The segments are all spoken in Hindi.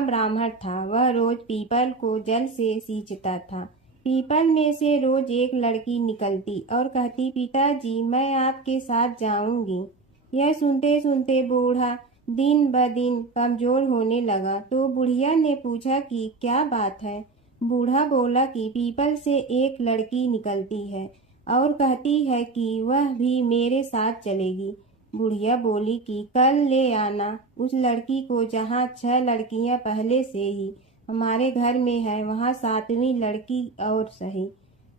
बूढ़ा ब्राह्मण था। वह रोज पीपल को जल से सींचता था। पीपल में से रोज एक लड़की निकलती और कहती, पिताजी मैं आपके साथ जाऊंगी। यह सुनते सुनते बूढ़ा दिन ब दिन कमजोर होने लगा। तो बुढ़िया ने पूछा कि क्या बात है। बूढ़ा बोला कि पीपल से एक लड़की निकलती है और कहती है कि वह भी मेरे साथ चलेगी। बुढ़िया बोली कि कल ले आना उस लड़की को, जहाँ 6 लड़कियां पहले से ही हमारे घर में है, वहाँ 7वीं लड़की और सही।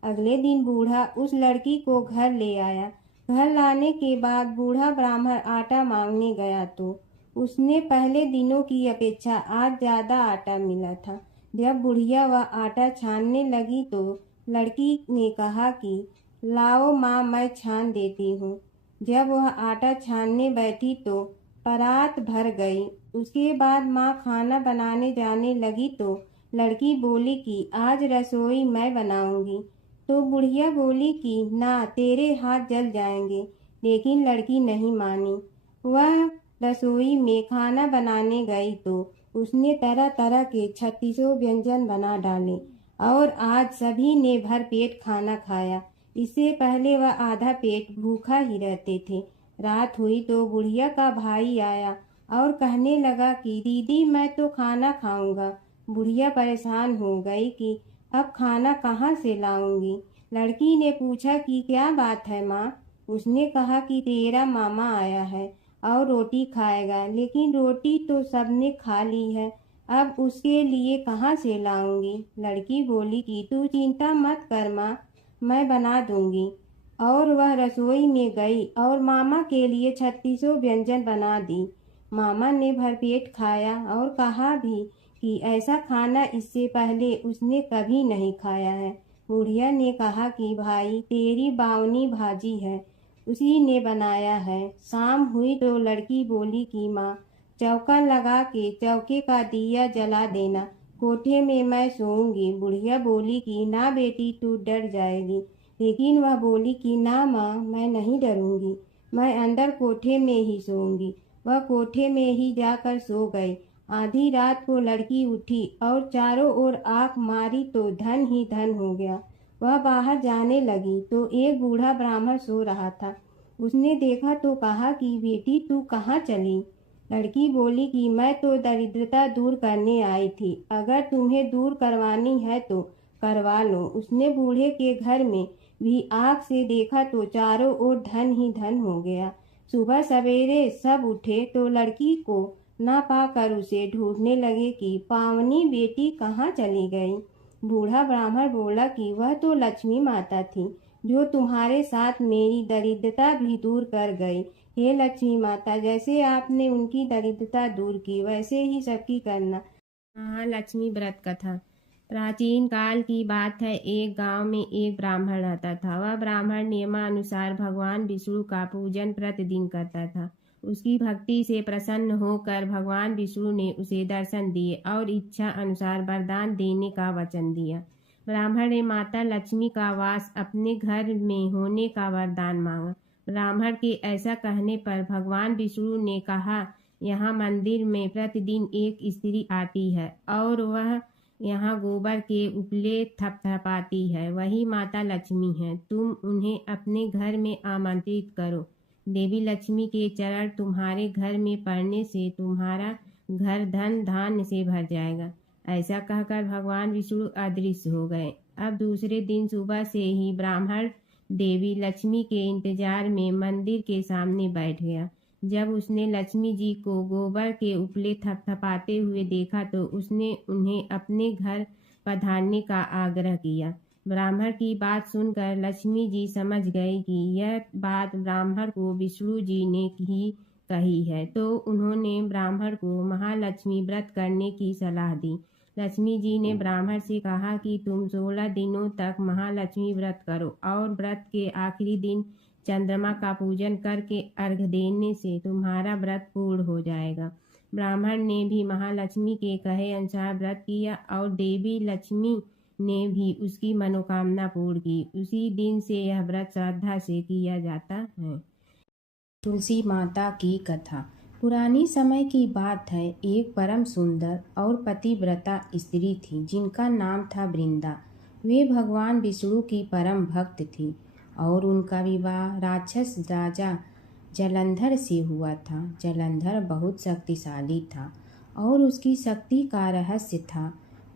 अगले दिन बूढ़ा उस लड़की को घर ले आया। घर लाने के बाद बूढ़ा ब्राह्मण आटा मांगने गया तो उसने पहले दिनों की अपेक्षा आज ज्यादा आटा मिला था। जब बुढ़िया वह आटा छानने लगी तो लड़की ने कहा कि लाओ माँ, मैं छान देती हूँ। जब वह आटा छानने बैठी तो परात भर गई। उसके बाद माँ खाना बनाने जाने लगी तो लड़की बोली कि आज रसोई मैं बनाऊंगी। तो बुढ़िया बोली कि ना, तेरे हाथ जल जाएंगे। लेकिन लड़की नहीं मानी। वह रसोई में खाना बनाने गई तो उसने तरह तरह के 36 व्यंजन बना डाले और आज सभी ने भर पेट खाना खाया। इससे पहले वह आधा पेट भूखा ही रहते थे। रात हुई तो बुढ़िया का भाई आया और कहने लगा कि दीदी मैं तो खाना खाऊंगा। बुढ़िया परेशान हो गई कि अब खाना कहाँ से लाऊंगी। लड़की ने पूछा कि क्या बात है माँ। उसने कहा कि तेरा मामा आया है और रोटी खाएगा, लेकिन रोटी तो सबने खा ली है, अब उसके लिए कहाँ से लाऊंगी। लड़की बोली कि तू चिंता मत कर माँ, मैं बना दूंगी। और वह रसोई में गई और मामा के लिए 36 व्यंजन बना दी। मामा ने भरपेट खाया और कहा भी कि ऐसा खाना इससे पहले उसने कभी नहीं खाया है। बुढ़िया ने कहा कि भाई तेरी बावनी भाजी है, उसी ने बनाया है। शाम हुई तो लड़की बोली कि माँ चौका लगा के चौके का दिया जला देना, कोठे में मैं सोऊंगी। बुढ़िया बोली कि ना बेटी, तू डर जाएगी। लेकिन वह बोली कि ना माँ, मैं नहीं डरूंगी, मैं अंदर कोठे में ही सोऊंगी। वह कोठे में ही जाकर सो गई। आधी रात को लड़की उठी और चारों ओर आंख मारी तो धन ही धन हो गया। वह बाहर जाने लगी तो एक बूढ़ा ब्राह्मण सो रहा था। उसने देखा तो कहा कि बेटी तू कहाँ चली। लड़की बोली कि मैं तो दरिद्रता दूर करने आई थी, अगर तुम्हें दूर करवानी है तो करवा लो। उसने बूढ़े के घर में भी आँख से देखा तो चारों ओर धन ही धन हो गया। सुबह सवेरे सब उठे तो लड़की को ना पाकर उसे ढूंढने लगे कि पावनी बेटी कहाँ चली गई। बूढ़ा ब्राह्मण बोला कि वह तो लक्ष्मी माता थी, जो तुम्हारे साथ मेरी दरिद्रता भी दूर कर गई। हे लक्ष्मी माता, जैसे आपने उनकी दरिद्रता दूर की, वैसे ही सबकी करना। महालक्ष्मी व्रत कथा। प्राचीन काल की बात है। एक गांव में एक ब्राह्मण रहता था। वह ब्राह्मण नियमानुसार भगवान विष्णु का पूजन प्रतिदिन करता था। उसकी भक्ति से प्रसन्न होकर भगवान विष्णु ने उसे दर्शन दिए और इच्छा अनुसार वरदान देने का वचन दिया। ब्राह्मण ने माता लक्ष्मी का वास अपने घर में होने का वरदान मांगा। ब्राह्मण के ऐसा कहने पर भगवान विष्णु ने कहा, यहाँ मंदिर में प्रतिदिन एक स्त्री आती है और वह यहाँ गोबर के उपले थपथपाती है, वही माता लक्ष्मी है। तुम उन्हें अपने घर में आमंत्रित करो। देवी लक्ष्मी के चरण तुम्हारे घर में पड़ने से तुम्हारा घर धन धान्य से भर जाएगा। ऐसा कहकर भगवान विष्णु अदृश्य हो गए। अब दूसरे दिन सुबह से ही ब्राह्मण देवी लक्ष्मी के इंतजार में मंदिर के सामने बैठ गया। जब उसने लक्ष्मी जी को गोबर के उपले थपथपाते हुए देखा तो उसने उन्हें अपने घर पधारने का आग्रह किया। ब्राह्मण की बात सुनकर लक्ष्मी जी समझ गई कि यह बात ब्राह्मण को विष्णु जी ने ही कही है, तो उन्होंने ब्राह्मण को महालक्ष्मी व्रत करने की सलाह दी। लक्ष्मी जी ने ब्राह्मण से कहा कि तुम 16 दिनों तक महालक्ष्मी व्रत करो और व्रत के आखिरी दिन चंद्रमा का पूजन करके अर्घ्य देने से तुम्हारा व्रत पूर्ण हो जाएगा। ब्राह्मण ने भी महालक्ष्मी के कहे अनुसार व्रत किया और देवी लक्ष्मी ने भी उसकी मनोकामना पूर्ण की। उसी दिन से यह व्रत श्रद्धा से किया जाता है। तुलसी माता की कथा। पुरानी समय की बात है। एक परम सुंदर और पतिव्रता स्त्री थी जिनका नाम था वृंदा। वे भगवान विष्णु की परम भक्त थी और उनका विवाह राक्षस राजा जलंधर से हुआ था। जलंधर बहुत शक्तिशाली था और उसकी शक्ति का रहस्य था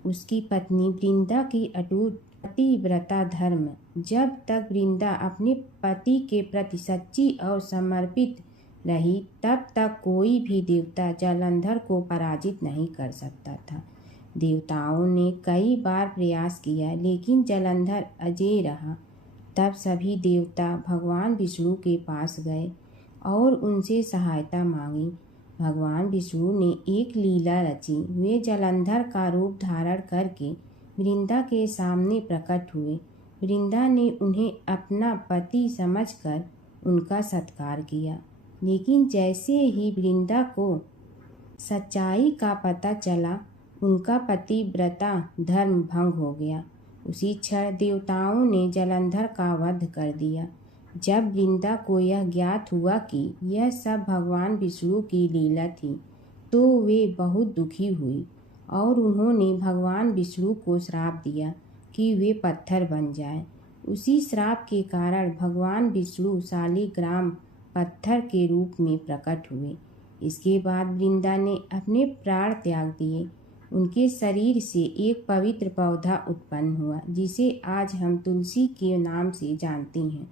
उसकी पत्नी वृंदा की अटूट पतिव्रता धर्म। जब तक वृंदा अपने पति के प्रति सच्ची और समर्पित रही तब तक कोई भी देवता जलंधर को पराजित नहीं कर सकता था। देवताओं ने कई बार प्रयास किया लेकिन जलंधर अजेय रहा। तब सभी देवता भगवान विष्णु के पास गए और उनसे सहायता मांगी। भगवान विष्णु ने एक लीला रची। वे जलंधर का रूप धारण करके वृंदा के सामने प्रकट हुए। वृंदा ने उन्हें अपना पति समझकर उनका सत्कार किया, लेकिन जैसे ही वृंदा को सच्चाई का पता चला उनका पतिव्रता धर्म भंग हो गया। उसी क्षण देवताओं ने जलंधर का वध कर दिया। जब वृंदा को यह ज्ञात हुआ कि यह सब भगवान विष्णु की लीला थी तो वे बहुत दुखी हुई और उन्होंने भगवान विष्णु को श्राप दिया कि वे पत्थर बन जाएं। उसी श्राप के कारण भगवान विष्णु शालिग्राम पत्थर के रूप में प्रकट हुए। इसके बाद वृंदा ने अपने प्राण त्याग दिए। उनके शरीर से एक पवित्र पौधा उत्पन्न हुआ जिसे आज हम तुलसी के नाम से जानते हैं।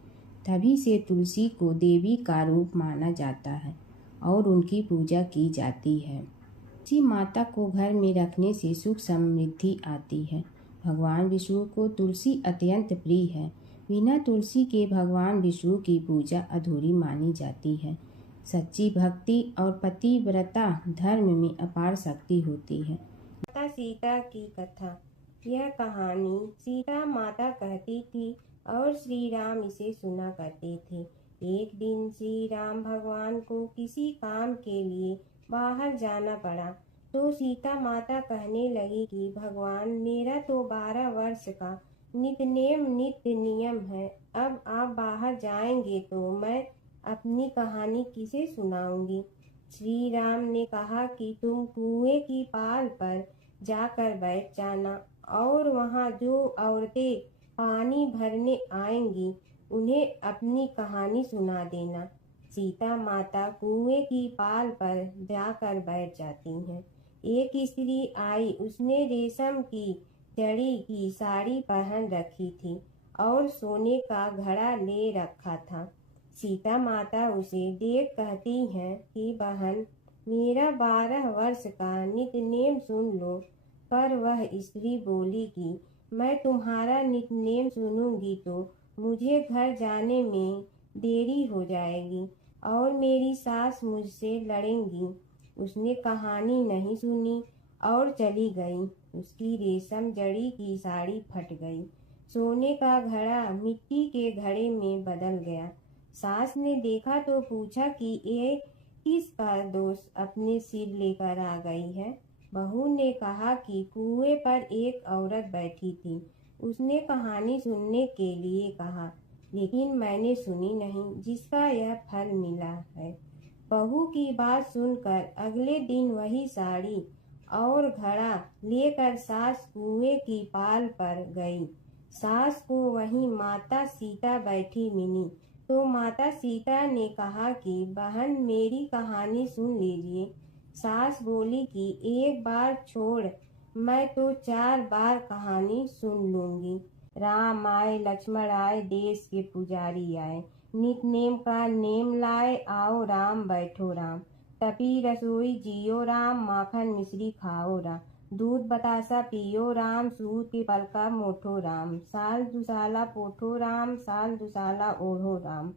तभी से तुलसी को देवी का रूप माना जाता है और उनकी पूजा की जाती है। तुलसी माता को घर में रखने से सुख समृद्धि आती है। भगवान विष्णु को तुलसी अत्यंत प्रिय है। बिना तुलसी के भगवान विष्णु की पूजा अधूरी मानी जाती है। सच्ची भक्ति और पतिव्रता धर्म में अपार शक्ति होती है। माता सीता की कथा। यह कहानी सीता माता कहती थी और श्री राम इसे सुना करते थे। एक दिन श्री राम भगवान को किसी काम के लिए बाहर जाना पड़ा तो सीता माता कहने लगी कि भगवान, मेरा तो 12 वर्ष का नित्य नियम है। अब आप बाहर जाएंगे तो मैं अपनी कहानी किसे सुनाऊंगी। श्री राम ने कहा कि तुम कुएं की पाल पर जाकर बैठ जाना और वहां जो औरतें पानी भरने आएंगी उन्हें अपनी कहानी सुना देना। सीता माता कुएं की पाल पर जाकर बैठ जाती हैं। एक स्त्री आई, उसने रेशम की जड़ी की साड़ी पहन रखी थी और सोने का घड़ा ले रखा था। सीता माता उसे देख कहती हैं कि बहन, मेरा 12 वर्ष का नित्य सुन लो। पर वह स्त्री बोली कि मैं तुम्हारा नित्य सुनूंगी तो मुझे घर जाने में देरी हो जाएगी और मेरी सास मुझसे लड़ेंगी। उसने कहानी नहीं सुनी और चली गई। उसकी रेशम जड़ी की साड़ी फट गई। सोने का घड़ा मिट्टी के घड़े में बदल गया। सास ने देखा तो पूछा कि ये किसका दोष अपने सिर लेकर आ गई है। बहू ने कहा कि कुएं पर एक औरत बैठी थी। उसने कहानी सुनने के लिए कहा, लेकिन मैंने सुनी नहीं, जिसका यह फल मिला है। बहू की बात सुनकर अगले दिन वही साड़ी और घड़ा लेकर सास कुएं की पाल पर गई। सास को वहीं माता सीता बैठी मिली तो माता सीता ने कहा कि बहन, मेरी कहानी सुन लीजिए। सास बोली कि एक बार छोड़, मैं तो 4 बार कहानी सुन लूंगी। राम आए, लक्ष्मण आए, देश के पुजारी आए, नित नेम का नेम लाए, आओ राम बैठो राम। तपी रसोई जियो राम, माखन मिश्री खाओ राम। दूध बतासा पियो राम, सूत के पलका मोठो राम। साल दुसाला पोठो राम, साल दुसाला ओढ़ो राम।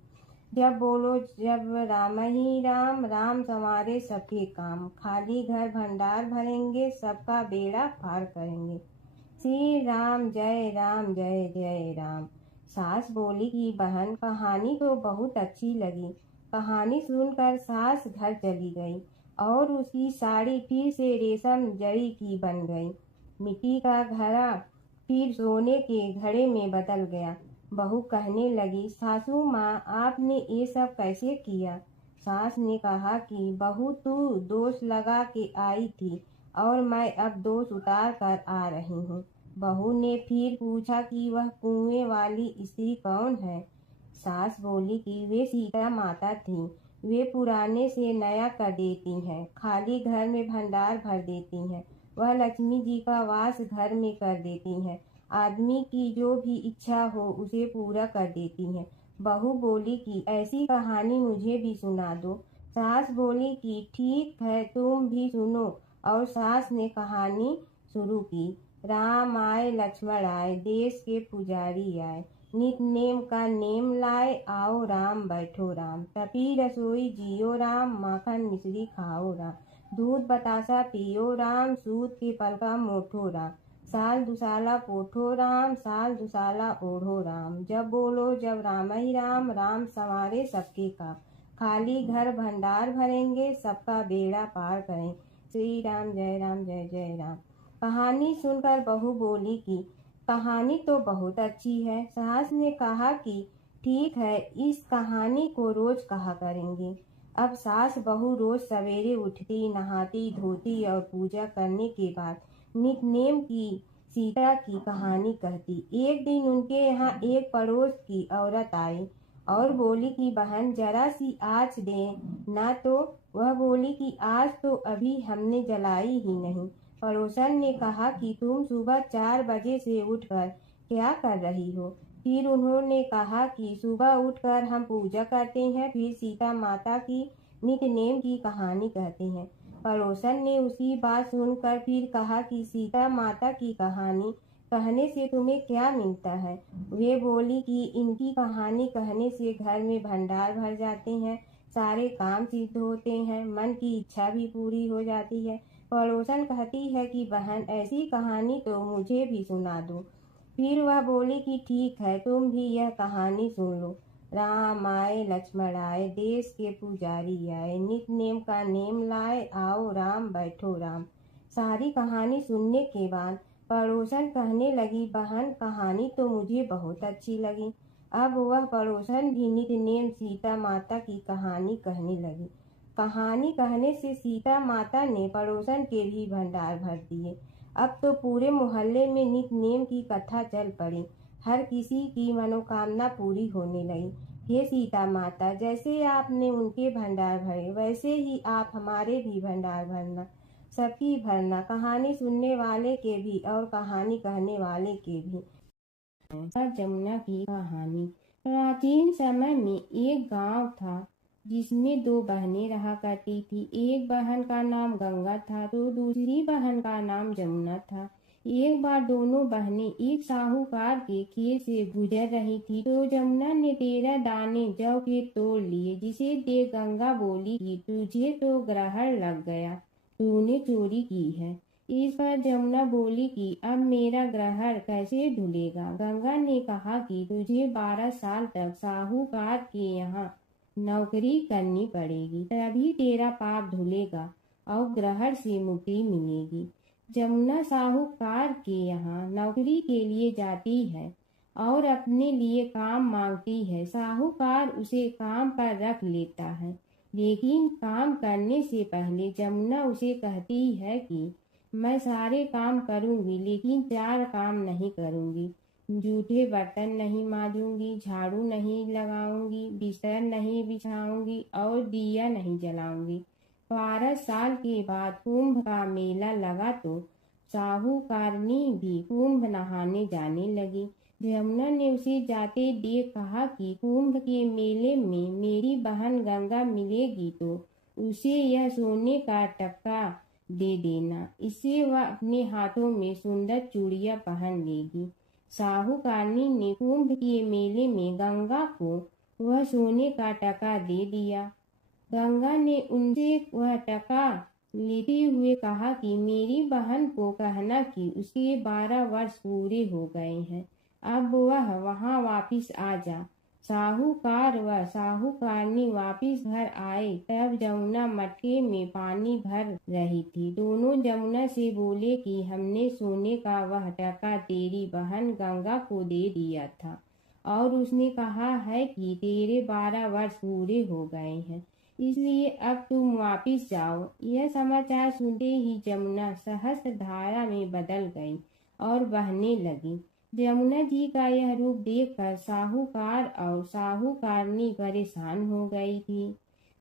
जब बोलो जब राम ही राम, राम संवारे सबके काम। खाली घर भंडार भरेंगे, सबका बेड़ा पार करेंगे। श्री राम जय राम जय जय राम। सास बोली कि बहन, कहानी तो बहुत अच्छी लगी। कहानी सुनकर सास घर चली गई और उसकी साड़ी फिर से रेशम जड़ी की बन गई। मिट्टी का घड़ा फिर सोने के घड़े में बदल गया। बहू कहने लगी, सासू माँ, आपने ये सब कैसे किया। सास ने कहा कि बहू तू दोष लगा के आई थी और मैं अब दोष उतार कर आ रही हूँ। बहू ने फिर पूछा कि वह कुएं वाली स्त्री कौन है। सास बोली कि वे सीता माता थी। वे पुराने से नया कर देती हैं, खाली घर में भंडार भर देती हैं। वह लक्ष्मी जी का वास घर में कर देती हैं। आदमी की जो भी इच्छा हो उसे पूरा कर देती हैं। बहू बोली कि ऐसी कहानी मुझे भी सुना दो। सास बोली कि ठीक है, तुम भी सुनो। और सास ने कहानी शुरू की। राम आए लक्ष्मण आए, देश के पुजारी आए, नित नेम का नेम लाए, आओ राम बैठो राम, तपी रसोई जियो राम, माखन मिश्री खाओ राम, दूध बतासा पियो राम, सूत के पलका मोठो राम, साल दुसाला पोठो राम, साल दुसाला ओढ़ो राम, जब बोलो जब राम ही राम, राम संवारे सबके काम, खाली घर भंडार भरेंगे, सबका बेड़ा पार करें, श्री राम जय जय राम। कहानी सुनकर बहू बोली कि कहानी तो बहुत अच्छी है। सास ने कहा कि ठीक है, इस कहानी को रोज कहा करेंगे। अब सास बहू रोज सवेरे उठती, नहाती धोती और पूजा करने के बाद नितनेम की सीता की कहानी कहती। एक दिन उनके यहाँ एक पड़ोस की औरत आई और बोली कि बहन जरा सी आँच दे ना। तो वह बोली कि आज तो अभी हमने जलाई ही नहीं। पड़ोसन ने कहा कि तुम सुबह 4 बजे से उठकर क्या कर रही हो। फिर उन्होंने कहा कि सुबह उठकर हम पूजा करते हैं, फिर सीता माता की नितनेम की कहानी कहते हैं। पड़ोसन ने उसी बात सुनकर फिर कहा कि सीता माता की कहानी कहने से तुम्हें क्या मिलता है। वे बोली कि इनकी कहानी कहने से घर में भंडार भर जाते हैं, सारे काम सिद्ध होते हैं, मन की इच्छा भी पूरी हो जाती है। पड़ोसन कहती है कि बहन ऐसी कहानी तो मुझे भी सुना दो। फिर वह बोली कि ठीक है, तुम भी यह कहानी सुन लो। राम आए लक्ष्मण आए, देश के पुजारी आए, नित नेम का नेम लाए, आओ राम बैठो राम। सारी कहानी सुनने के बाद पड़ोसन कहने लगी, बहन कहानी तो मुझे बहुत अच्छी लगी। अब वह पड़ोसन भी नित नेम सीता माता की कहानी कहने लगी। कहानी कहने से सीता माता ने पड़ोसन के भी भंडार भर दिए। अब तो पूरे मोहल्ले में नित नेम की कथा चल पड़ी। हर किसी की मनोकामना पूरी होने लगी। हे सीता माता, जैसे आपने उनके भंडार भरे वैसे ही आप हमारे भी भंडार भरना, सबकी भरना, कहानी सुनने वाले के भी और कहानी कहने वाले के भी। जमुना की कहानी। प्राचीन समय में एक गांव था जिसमें 2 बहनें रहा करती थी। एक बहन का नाम गंगा था तो दूसरी बहन का नाम जमुना था। एक बार दोनों बहनें एक साहूकार के खेत से गुजर रही थी तो जमुना ने 13 दाने जौ के तोड़ लिए, जिसे देख गंगा बोली कि तुझे तो ग्रहण लग गया, तूने चोरी की है। इस पर जमुना बोली कि अब मेरा ग्रहण कैसे धुलेगा। गंगा ने कहा कि तुझे 12 साल तक साहूकार के यहाँ नौकरी करनी पड़ेगी, तभी तेरा पाप धुलेगा और ग्रहण से मुक्ति मिलेगी। जमुना साहूकार के यहाँ नौकरी के लिए जाती है और अपने लिए काम मांगती है। साहूकार उसे काम पर रख लेता है, लेकिन काम करने से पहले जमुना उसे कहती है कि मैं सारे काम करूंगी लेकिन 4 काम नहीं करूंगी। जूठे बर्तन नहीं मांजूंगी, झाड़ू नहीं लगाऊंगी, बिस्तर नहीं बिछाऊंगी और दिया नहीं जलाऊंगी। 12 साल के बाद कुंभ का मेला लगा तो साहूकारनी भी कुंभ नहाने जाने लगी। जमुना ने उसे जाते देख कहा कि कुंभ के मेले में मेरी बहन गंगा मिलेगी तो उसे यह सोने का टक्का दे देना, इससे वह अपने हाथों में सुंदर चूड़ियां पहन लेगी। साहूकारनी ने कुंभ के मेले में गंगा को वह सोने का टका दे दिया। गंगा ने उनसे वह टका लेते हुए कहा कि मेरी बहन को कहना कि उसके 12 वर्ष पूरे हो गए हैं, अब वह वहां वापिस आ जा। साहूकार व साहूकारनी वापिस घर आए तब जमुना मटके में पानी भर रही थी। दोनों जमुना से बोले कि हमने सोने का वह टका तेरी बहन गंगा को दे दिया था और उसने कहा है कि तेरे 12 वर्ष पूरे हो गए हैं, इसलिए अब तुम वापिस जाओ। यह समाचार सुनते ही जमुना सहस्र धारा में बदल गई और बहने लगी। जमुना जी का यह रूप देखकर साहूकार और साहूकारनी परेशान हो गई थी।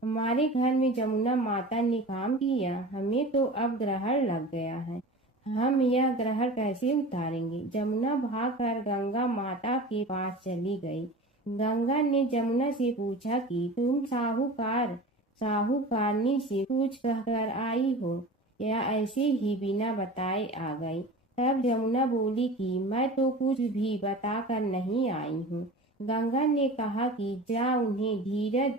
हमारे घर में जमुना माता ने काम किया, हमें तो अब ग्रहण लग गया है, हम यह ग्रहण कैसे उतारेंगे। जमुना भागकर गंगा माता के पास चली गई। गंगा ने जमुना से पूछा कि तुम साहूकारनी से कुछ कहकर आई हो या ऐसे ही बिना बताए आ गई। तब जमुना बोली कि मैं तो कुछ भी बताकर नहीं आई हूँ। गंगा ने कहा कि जा उन्हें धीरज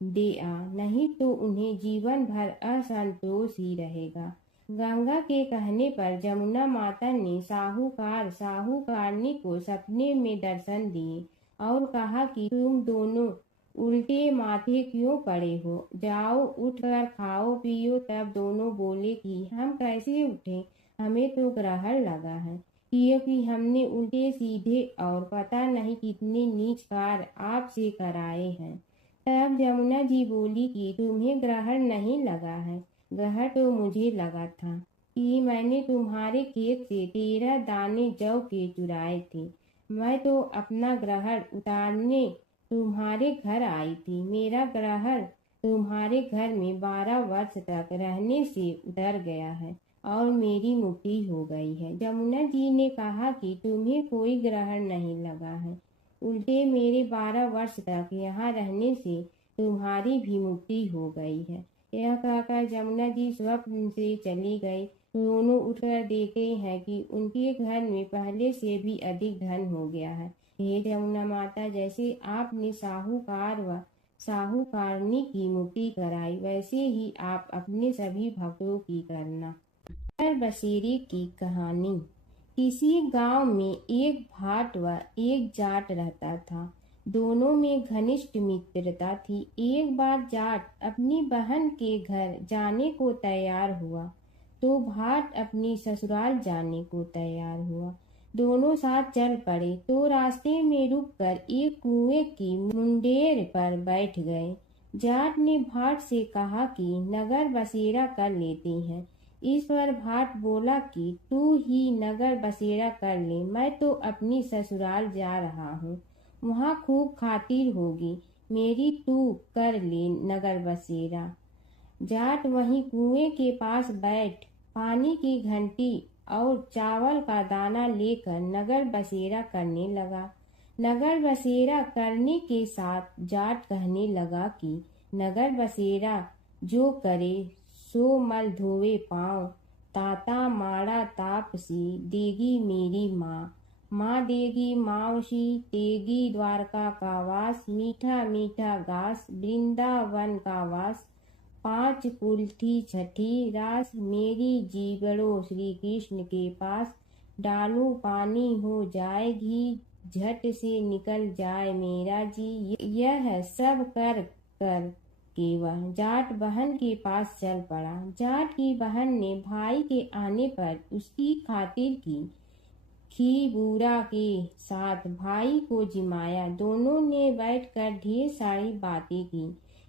दे आ, नहीं तो उन्हें जीवन भर असंतोष ही रहेगा। गंगा के कहने पर जमुना माता ने साहूकारनी को सपने में दर्शन दिए और कहा कि तुम दोनों उल्टे माथे क्यों पड़े हो, जाओ उठकर खाओ पियो। तब दोनों बोले कि हम कैसे उठे, हमें तो ग्रहण लगा है, क्योंकि हमने उल्टे सीधे और पता नहीं कितने नीच कार्य आपसे कराए हैं। तब जमुना जी बोली कि तुम्हें ग्रहण नहीं लगा है, ग्रहण तो मुझे लगा था कि मैंने तुम्हारे खेत से 13 दाने जौ के चुराए थे। मैं तो अपना ग्रहण उतारने तुम्हारे घर आई थी। मेरा ग्रहण तुम्हारे घर में 12 वर्ष तक रहने से उतर गया है और मेरी मुक्ति हो गई है। जमुना जी ने कहा कि तुम्हें कोई ग्रहण नहीं लगा है, उल्टे मेरे 12 वर्ष तक यहाँ रहने से तुम्हारी भी मुक्ति हो गई है। यह कहकर जमुना जी स्वप्न से चली गई। दोनों उठकर देखते हैं कि उनके घर में पहले से भी अधिक धन हो गया है। हे जमुना माता, जैसे आपने साहूकार व साहूकारनी की मुक्ति कराई, वैसे ही आप अपने सभी भक्तों की करना। बसेरे की कहानी। किसी गांव में एक भाट व एक जाट रहता था। दोनों में घनिष्ठ मित्रता थी। एक बार जाट अपनी बहन के घर जाने को तैयार हुआ तो भाट अपनी ससुराल जाने को तैयार हुआ। दोनों साथ चल पड़े तो रास्ते में रुककर एक कुएं की मुंडेर पर बैठ गए। जाट ने भाट से कहा कि नगर बसेरा कर लेते हैं। इस पर भाट बोला कि तू ही नगर बसेरा कर ले, मैं तो अपनी ससुराल जा रहा हूँ, वहाँ खूब खातिर होगी मेरी, तू कर ले नगर बसेरा। जाट वहीं कुएं के पास बैठ पानी की घंटी और चावल का दाना लेकर नगर बसेरा करने लगा। नगर बसेरा करने के साथ जाट कहने लगा कि नगर बसेरा जो करे सो मल धोवे पाँव, ताता माड़ा तापसी देगी मेरी माँ, माँ देगी मावशी तेगी द्वारका का वास, मीठा मीठा घास वृंदावन का वास, 5 कुल्थी छठी रास, मेरी जीवड़ो श्री कृष्ण के पास, डालू पानी हो जाए घी, झट से निकल जाए मेरा जी। यह सब कर कर के वह जाट बहन के पास चल पड़ा। जाट की बहन ने भाई के आने पर उसकी खातिर की खी बूरा के साथ भाई को जिमाया। दोनों ने बैठकर ढेर सारी बातें की।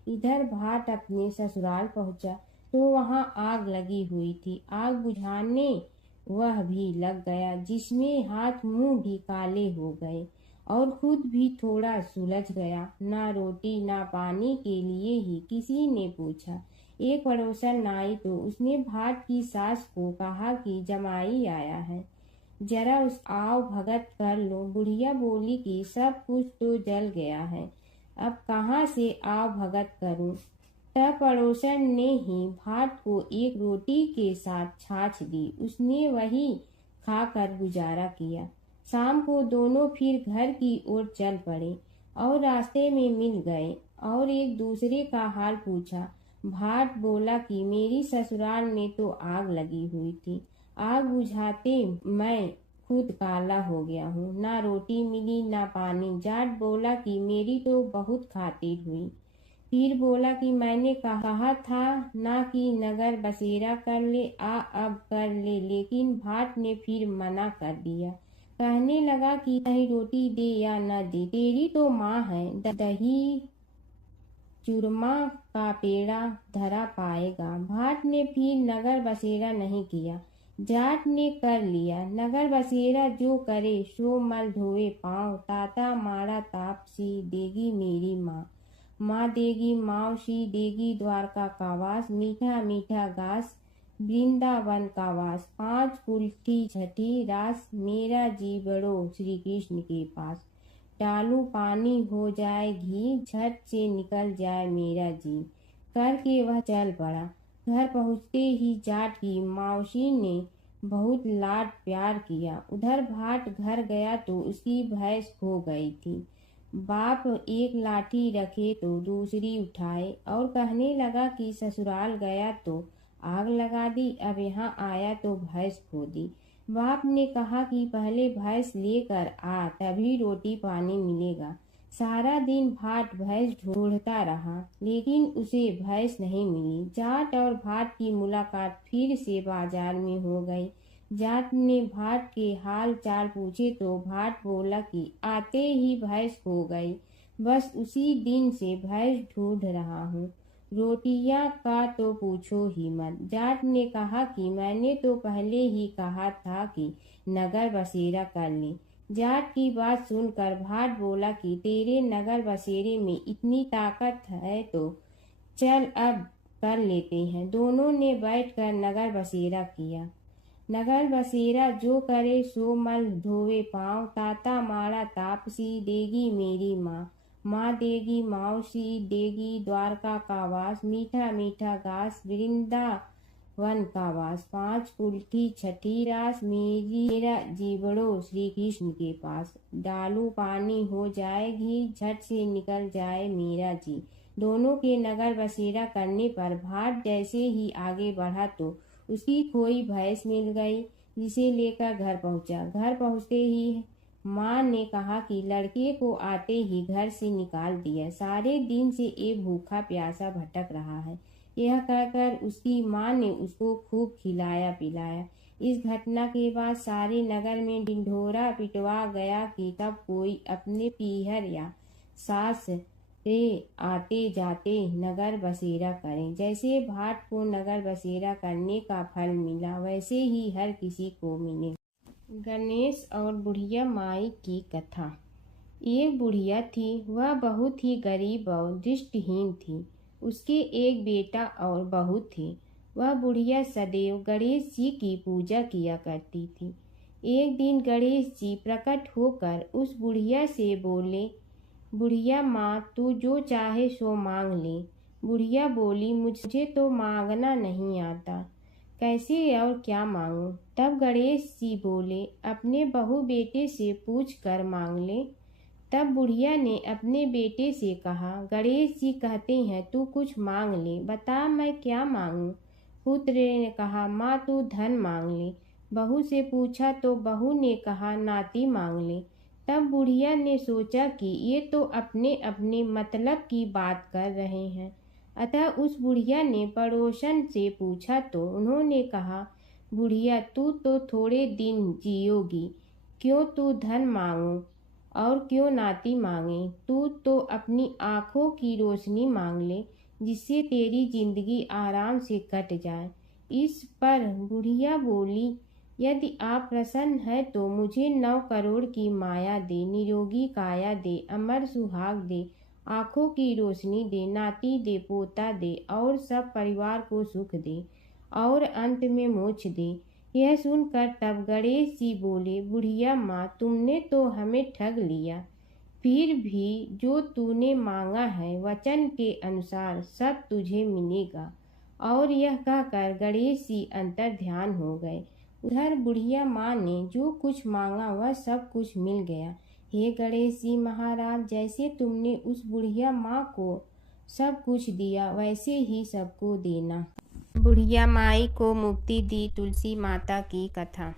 इधर भाट अपने ससुराल पहुंचा तो वहां आग लगी हुई थी। आग बुझाने वह भी लग गया, जिसमें हाथ मुंह भी काले हो गए और खुद भी थोड़ा सुलझ गया। ना रोटी ना पानी के लिए ही किसी ने पूछा। एक पड़ोसन आई तो उसने भाट की सास को कहा कि जमाई आया है, जरा उस आओ भगत कर लो। बुढ़िया बोली कि सब कुछ तो जल गया है, अब कहाँ से आओ भगत करूं। तब पड़ोसन ने ही भाट को एक रोटी के साथ छाछ दी। उसने वही खाकर गुजारा किया। शाम को दोनों फिर घर की ओर चल पड़े और रास्ते में मिल गए और एक दूसरे का हाल पूछा। भाट बोला कि मेरी ससुराल में तो आग लगी हुई थी, आग बुझाते मैं खुद काला हो गया हूँ, ना रोटी मिली ना पानी। जाट बोला कि मेरी तो बहुत खातिर हुई। फिर बोला कि मैंने कहा था ना कि नगर बसेरा कर ले, आ अब कर ले, लेकिन भाट ने फिर मना कर दिया। कहने लगा कि चाहे रोटी दे या न दे, तेरी तो माँ है, दही चूरमा का पेड़ा धरा पाएगा। भाट ने फिर नगर बसेरा नहीं किया, जाट ने कर लिया। नगर बसेरा जो करे सो मल धोए पाँव, ताता मारा तापसी देगी मेरी माँ। माँ देगी मावशी देगी द्वारका का वास, मीठा मीठा घास वृंदावन का वास। 5 कुल्ठी छठी रास, मेरा जी बड़ो श्री कृष्ण के पास। डालू पानी हो जाए घी, झट से निकल जाए मेरा जी। करके वह चल पड़ा। घर पहुँचते ही जाट की मौसी ने बहुत लाड प्यार किया। उधर भाट घर गया तो उसकी भैंस खो गई थी। बाप एक लाठी रखे तो दूसरी उठाए और कहने लगा कि ससुराल गया तो आग लगा दी, अब यहाँ आया तो भैंस खो दी। बाप ने कहा कि पहले भैंस लेकर आ, तभी रोटी पानी मिलेगा। सारा दिन भाट भैंस ढूंढता रहा, लेकिन उसे भैंस नहीं मिली। जाट और भाट की मुलाकात फिर से बाजार में हो गई। जाट ने भाट के हाल चाल पूछे तो भाट बोला कि आते ही भैंस खो गई, बस उसी दिन से भैंस ढूंढ रहा हूँ। रोटियां का तो पूछो ही मत। जाट ने कहा कि मैंने तो पहले ही कहा था कि नगर बसेरा कर ले। जाट की बात सुनकर भाट बोला कि तेरे नगर बसेरे में इतनी ताकत है तो चल अब कर लेते हैं। दोनों ने बैठकर नगर बसेरा किया। नगर बसेरा जो करे सो मल धोवे पाँव, ताता मारा तापसी देगी मेरी माँ। माँ देगी मौसी देगी द्वारका का वास, मीठा मीठा घास वृंदावन का वास। 5 कुल्ठी छठी रास, मेरा जीवड़ो श्री कृष्ण के पास। डालू पानी हो जाए घी, झट से निकल जाए मेरा जी। दोनों के नगर बसेरा करने पर भाट जैसे ही आगे बढ़ा तो उसकी खोई भैंस मिल गई, जिसे लेकर घर पहुंचा। घर पहुंचते ही माँ ने कहा कि लड़के को आते ही घर से निकाल दिया, सारे दिन से ये भूखा प्यासा भटक रहा है। यह कहकर उसकी माँ ने उसको खूब खिलाया पिलाया। इस घटना के बाद सारे नगर में ढिंढोरा पिटवा गया कि तब कोई अपने पीहर या सास से आते जाते नगर बसेरा करें। जैसे भाट को नगर बसेरा करने का फल मिला, वैसे ही हर किसी को मिले। गणेश और बुढ़िया माई की कथा। एक बुढ़िया थी, वह बहुत ही गरीब और दृष्टिहीन थी। उसके एक बेटा और बहू थे। वह बुढ़िया सदैव गणेश जी की पूजा किया करती थी। एक दिन गणेश जी प्रकट होकर उस बुढ़िया से बोले, बुढ़िया माँ तू जो चाहे सो मांग ले। बुढ़िया बोली, मुझे तो मांगना नहीं आता, कैसे और क्या मांगूं। तब गणेश जी बोले, अपने बहू बेटे से पूछ कर मांग ले। तब बुढ़िया ने अपने बेटे से कहा, गणेश जी कहते हैं तू कुछ मांग ले, बता मैं क्या मांगूं। पुत्र ने कहा, माँ तू धन मांग ले। बहू से पूछा तो बहू ने कहा, नाती मांग ले। तब बुढ़िया ने सोचा कि ये तो अपने अपने मतलब की बात कर रहे हैं, अतः उस बुढ़िया ने पड़ोसन से पूछा तो उन्होंने कहा, बुढ़िया तू तो थोड़े दिन जियोगी, क्यों तू धन मांगो और क्यों नाती मांगे। तू तो अपनी आँखों की रोशनी मांग ले, जिससे तेरी जिंदगी आराम से कट जाए। इस पर बुढ़िया बोली, यदि आप प्रसन्न है तो मुझे 9 करोड़ की माया दे, निरोगी काया दे, अमर सुहाग दे, आँखों की रोशनी दे, नाती दे, पोता दे और सब परिवार को सुख दे और अंत में मोक्ष दे। यह सुनकर तब गणेश जी बोले, बुढ़िया माँ तुमने तो हमें ठग लिया, फिर भी जो तूने मांगा है वचन के अनुसार सब तुझे मिलेगा। और यह कहकर गणेश जी अंतर ध्यान हो गए। उधर बुढ़िया माँ ने जो कुछ मांगा वह सब कुछ मिल गया। हे गणेश जी महाराज, जैसे तुमने उस बुढ़िया माँ को सब कुछ दिया वैसे ही सबको देना। बुढ़िया माई को मुक्ति दी तुलसी माता की कथा।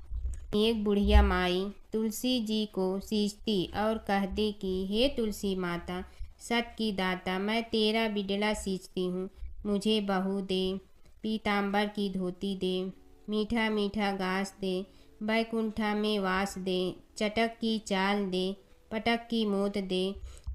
एक बुढ़िया माई तुलसी जी को सींचती और कहती कि हे तुलसी माता, सत की दाता, मैं तेरा बिडला सींचती हूँ, मुझे बहू दे, पीताम्बर की धोती दे, मीठा मीठा घास दे, बैकुंठा में वास दे, चटक की चाल दे, पटक की मोद दे,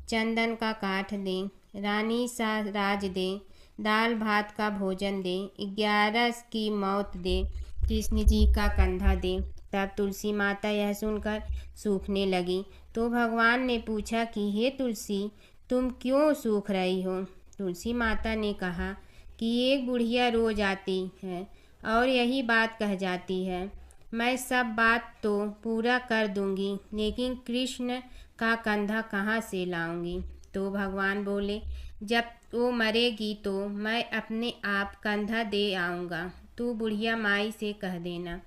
चंदन का काठ दे, रानी सा राज दे, दाल भात का भोजन दे, 11 की मौत दे, कृष्ण जी का कंधा दे। तब तुलसी माता यह सुनकर सूखने लगी। तो भगवान ने पूछा कि हे तुलसी, तुम क्यों सूख रही हो? तुलसी माता ने कहा कि एक बुढ़िया रोज आती है और यही बात कह जाती है, मैं सब बात तो पूरा कर दूंगी, लेकिन कृष्ण का कंधा कहाँ से लाऊंगी? तो भगवान बोले, जब वो मरेगी तो मैं अपने आप कंधा दे आऊँगा, तू बुढ़िया माई से कह देना।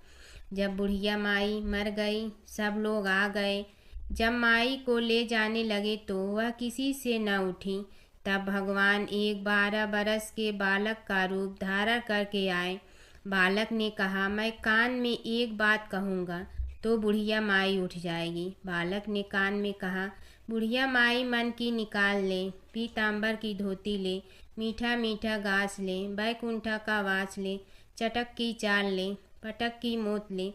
जब बुढ़िया माई मर गई, सब लोग आ गए। जब माई को ले जाने लगे तो वह किसी से न उठी। तब भगवान एक 12 बरस के बालक का रूप धारण करके आए। बालक ने कहा, मैं कान में एक बात कहूँगा तो बुढ़िया माई उठ जाएगी। बालक ने कान में कहा, बुढ़िया माई मन की निकाल ले, पीताम्बर की धोती ले, मीठा मीठा घास ले, बैकुंठा का वास ले, चटक की चाल ले, पटक की मोत ले,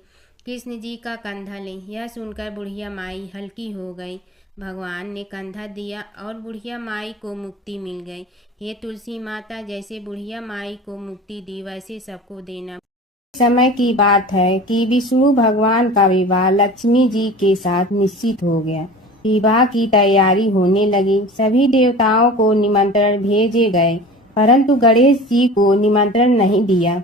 कृष्ण जी का कंधा ले। यह सुनकर बुढ़िया माई हल्की हो गई। भगवान ने कंधा दिया और बुढ़िया माई को मुक्ति मिल गई। हे तुलसी माता, जैसे बुढ़िया माई को मुक्ति दी वैसे सबको देना। समय की बात है कि विष्णु भगवान का विवाह लक्ष्मी जी के साथ निश्चित हो गया। विवाह की तैयारी होने लगी। सभी देवताओं को निमंत्रण भेजे गए, परंतु गणेश जी को निमंत्रण नहीं दिया।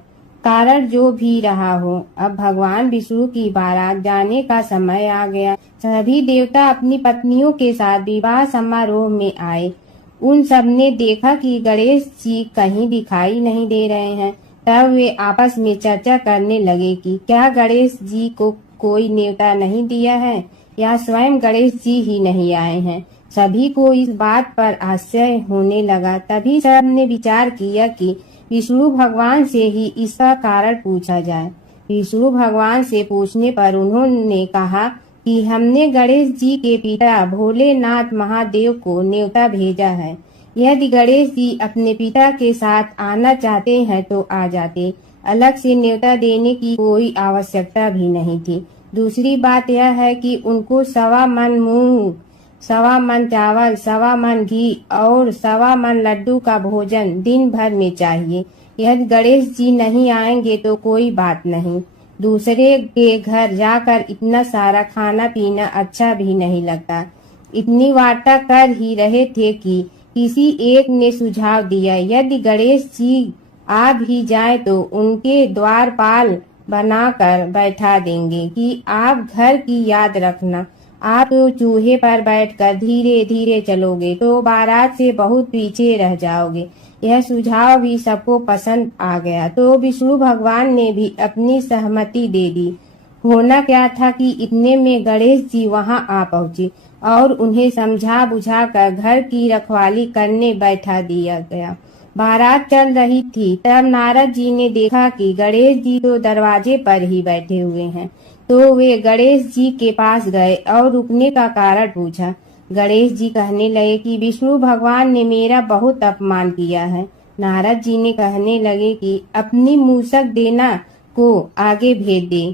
कारण जो भी रहा हो, अब भगवान विष्णु की बारात जाने का समय आ गया। सभी देवता अपनी पत्नियों के साथ विवाह समारोह में आए। उन सब ने देखा कि गणेश जी कहीं दिखाई नहीं दे रहे हैं। तब वे आपस में चर्चा करने लगे कि क्या गणेश जी को कोई न्योता नहीं दिया है या स्वयं गणेश जी ही नहीं आए हैं। सभी को इस बात पर आश्चर्य होने लगा। तभी सब ने विचार किया कि विष्णु भगवान से ही इसका कारण पूछा जाए। विष्णु भगवान से पूछने पर उन्होंने कहा कि हमने गणेश जी के पिता भोलेनाथ महादेव को न्योता भेजा है। यदि गणेश जी अपने पिता के साथ आना चाहते हैं तो आ जाते, अलग से न्योता देने की कोई आवश्यकता भी नहीं थी। दूसरी बात यह है कि उनको 1.25 मन मूंग, 1.25 मन चावल, 1.25 मन घी और 1.25 मन लड्डू का भोजन दिन भर में चाहिए। यदि गणेश जी नहीं आएंगे तो कोई बात नहीं, दूसरे के घर जाकर इतना सारा खाना पीना अच्छा भी नहीं लगता। इतनी वार्ता कर ही रहे थे कि किसी एक ने सुझाव दिया, यदि गणेश जी आ भी जाए तो उनके द्वारपाल बनाकर बैठा देंगे कि आप घर की याद रखना। आप तो चूहे पर बैठकर धीरे धीरे चलोगे तो बारात से बहुत पीछे रह जाओगे। यह सुझाव भी सबको पसंद आ गया, तो विष्णु भगवान ने भी अपनी सहमति दे दी। होना क्या था कि इतने में गणेश जी वहां आ पहुंचे और उन्हें समझा बुझाकर घर की रखवाली करने बैठा दिया गया। बारात चल रही थी, तब नारद जी ने देखा कि गणेश जी तो दरवाजे पर ही बैठे हुए हैं। तो वे गणेश जी के पास गए और रुकने का कारण पूछा। गणेश जी कहने लगे कि विष्णु भगवान ने मेरा बहुत अपमान किया है। नारद जी ने कहने लगे कि अपनी मूसक देना को आगे भेज दे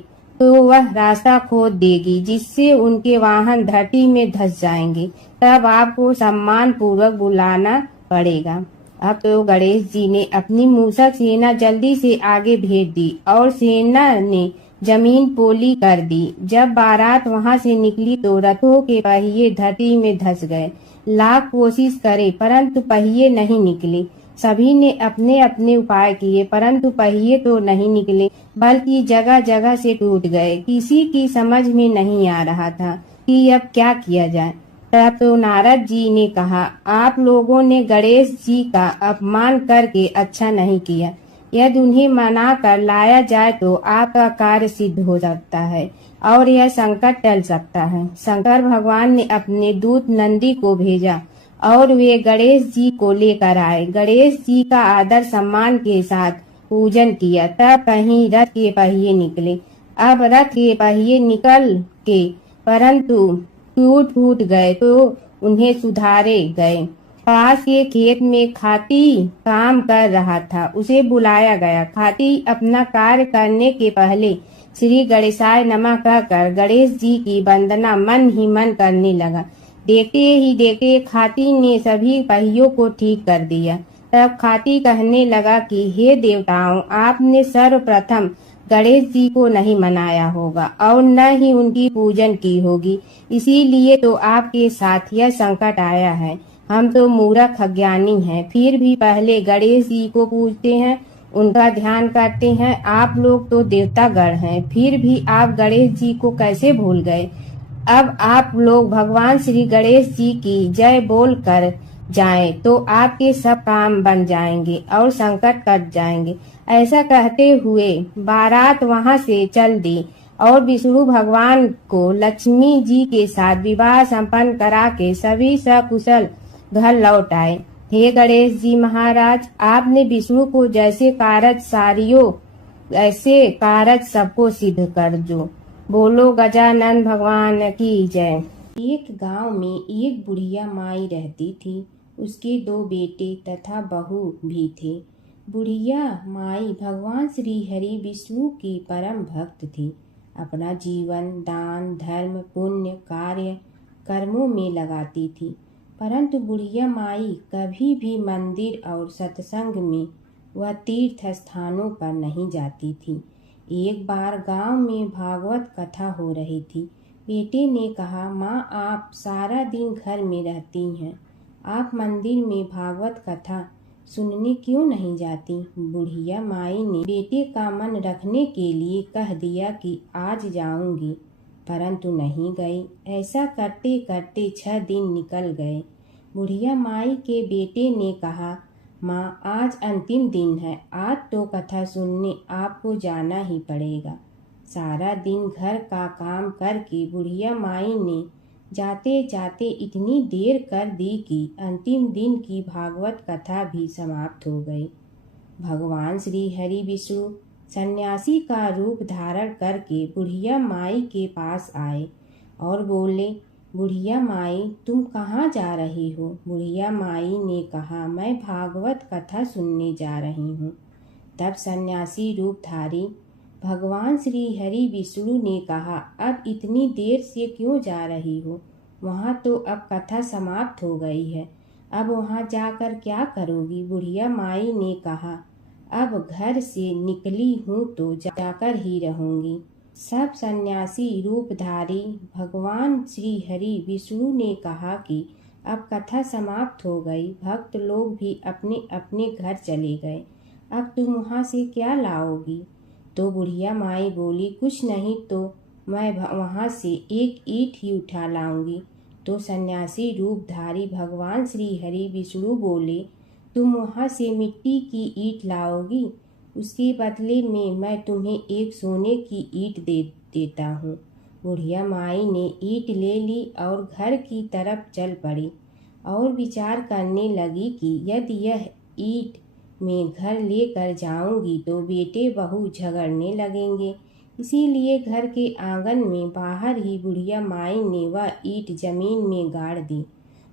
तो वह रास्ता खोद देगी, जिससे उनके वाहन धरती में धंस जाएंगे। तब आपको सम्मान पूर्वक बुलाना पड़ेगा। अब तो गणेश जी ने अपनी मूसक सेना जल्दी से आगे भेज दी और सेना ने जमीन पोली कर दी। जब बारात वहां से निकली तो रथों के पहिए धरती में धंस गए। लाख कोशिश करे परंतु पहिए नहीं निकले। सभी ने अपने अपने उपाय किए परंतु पहिए तो नहीं निकले, बल्कि जगह जगह से टूट गए। किसी की समझ में नहीं आ रहा था कि अब क्या किया जाए। तब तो नारद जी ने कहा, आप लोगों ने गणेश जी का अपमान करके अच्छा नहीं किया। यदि उन्हें मना कर लाया जाए तो आपका कार्य सिद्ध हो सकता है और यह संकट टल सकता है। शंकर भगवान ने अपने दूत नंदी को भेजा और वे गणेश जी को लेकर आए। गणेश जी का आदर सम्मान के साथ पूजन किया। तब कहीं रथ के पहिए निकले। अब रथ के पहिए निकल के परंतु टूट फूट गए तो उन्हें सुधारे गए। पास के खेत में खाती काम कर रहा था, उसे बुलाया गया। खाती अपना कार्य करने के पहले श्री गणेशाय नमः कहकर गणेश जी की वंदना मन ही मन करने लगा। देखते ही देखते खाती ने सभी पहियों को ठीक कर दिया। तब खाती कहने लगा कि हे देवताओं, आपने सर्वप्रथम गणेश जी को नहीं मनाया होगा और न ही उनकी पूजन की होगी, इसीलिए तो आपके साथ यह संकट आया है। हम तो मूर्ख अज्ञानी हैं, फिर भी पहले गणेश जी को पूजते हैं, उनका ध्यान करते हैं। आप लोग तो देवतागण हैं, फिर भी आप गणेश जी को कैसे भूल गए? अब आप लोग भगवान श्री गणेश जी की जय बोल कर जाएं तो आपके सब काम बन जाएंगे और संकट कट जाएंगे। ऐसा कहते हुए बारात वहां से चल दी और विष्णु भगवान को लक्ष्मी जी के साथ विवाह संपन्न करा के सभी सकुशल घर लौट आए। हे गणेश जी महाराज, आपने विष्णु को जैसे कारज सारियो ऐसे कारज सबको सिद्ध कर जो। बोलो गजानन भगवान की जय। एक गांव में एक बुढ़िया माई रहती थी। उसके 2 बेटे तथा बहू भी थे। बुढ़िया माई भगवान श्री हरि विष्णु की परम भक्त थी। अपना जीवन दान धर्म पुण्य कार्य कर्मों में लगाती थी, परंतु बुढ़िया माई कभी भी मंदिर और सत्संग में वह तीर्थ स्थानों पर नहीं जाती थी। एक बार गांव में भागवत कथा हो रही थी। बेटे ने कहा, माँ, आप सारा दिन घर में रहती हैं, आप मंदिर में भागवत कथा सुनने क्यों नहीं जाती? बुढ़िया माई ने बेटे का मन रखने के लिए कह दिया कि आज जाऊंगी, परंतु नहीं गई। ऐसा करते करते 6 दिन निकल गए। बुढ़िया माई के बेटे ने कहा, माँ, आज अंतिम दिन है, आज तो कथा सुनने आपको जाना ही पड़ेगा। सारा दिन घर का काम करके बुढ़िया माई ने जाते जाते इतनी देर कर दी कि अंतिम दिन की भागवत कथा भी समाप्त हो गई। भगवान श्री हरि विष्णु सन्यासी का रूप धारण करके बुढ़िया माई के पास आए और बोले, बुढ़िया माई, तुम कहाँ जा रही हो? बुढ़िया माई ने कहा, मैं भागवत कथा सुनने जा रही हूँ। तब सन्यासी रूपधारी भगवान श्री हरि विष्णु ने कहा, अब इतनी देर से क्यों जा रही हो? वहाँ तो अब कथा समाप्त हो गई है, अब वहाँ जाकर क्या करोगी? बुढ़िया माई ने कहा, अब घर से निकली हूँ तो जाकर ही रहूंगी। सब सन्यासी रूपधारी भगवान श्री हरि विष्णु ने कहा कि अब कथा समाप्त हो गई, भक्त लोग भी अपने अपने घर चले गए, अब तुम वहाँ से क्या लाओगी? तो बुढ़िया माई बोली, कुछ नहीं तो मैं वहाँ से एक ईंट ही उठा लाऊंगी। तो सन्यासी रूपधारी भगवान श्री हरि विष्णु बोले, तुम वहाँ से मिट्टी की ईंट लाओगी, उसके बदले में मैं तुम्हें एक सोने की ईंट देता हूँ। बुढ़िया माई ने ईंट ले ली और घर की तरफ चल पड़ी और विचार करने लगी कि यदि यह ईंट मैं घर लेकर जाऊंगी तो बेटे बहू झगड़ने लगेंगे, इसीलिए घर के आंगन में बाहर ही बुढ़िया माई ने वह ईंट जमीन में गाड़ दी।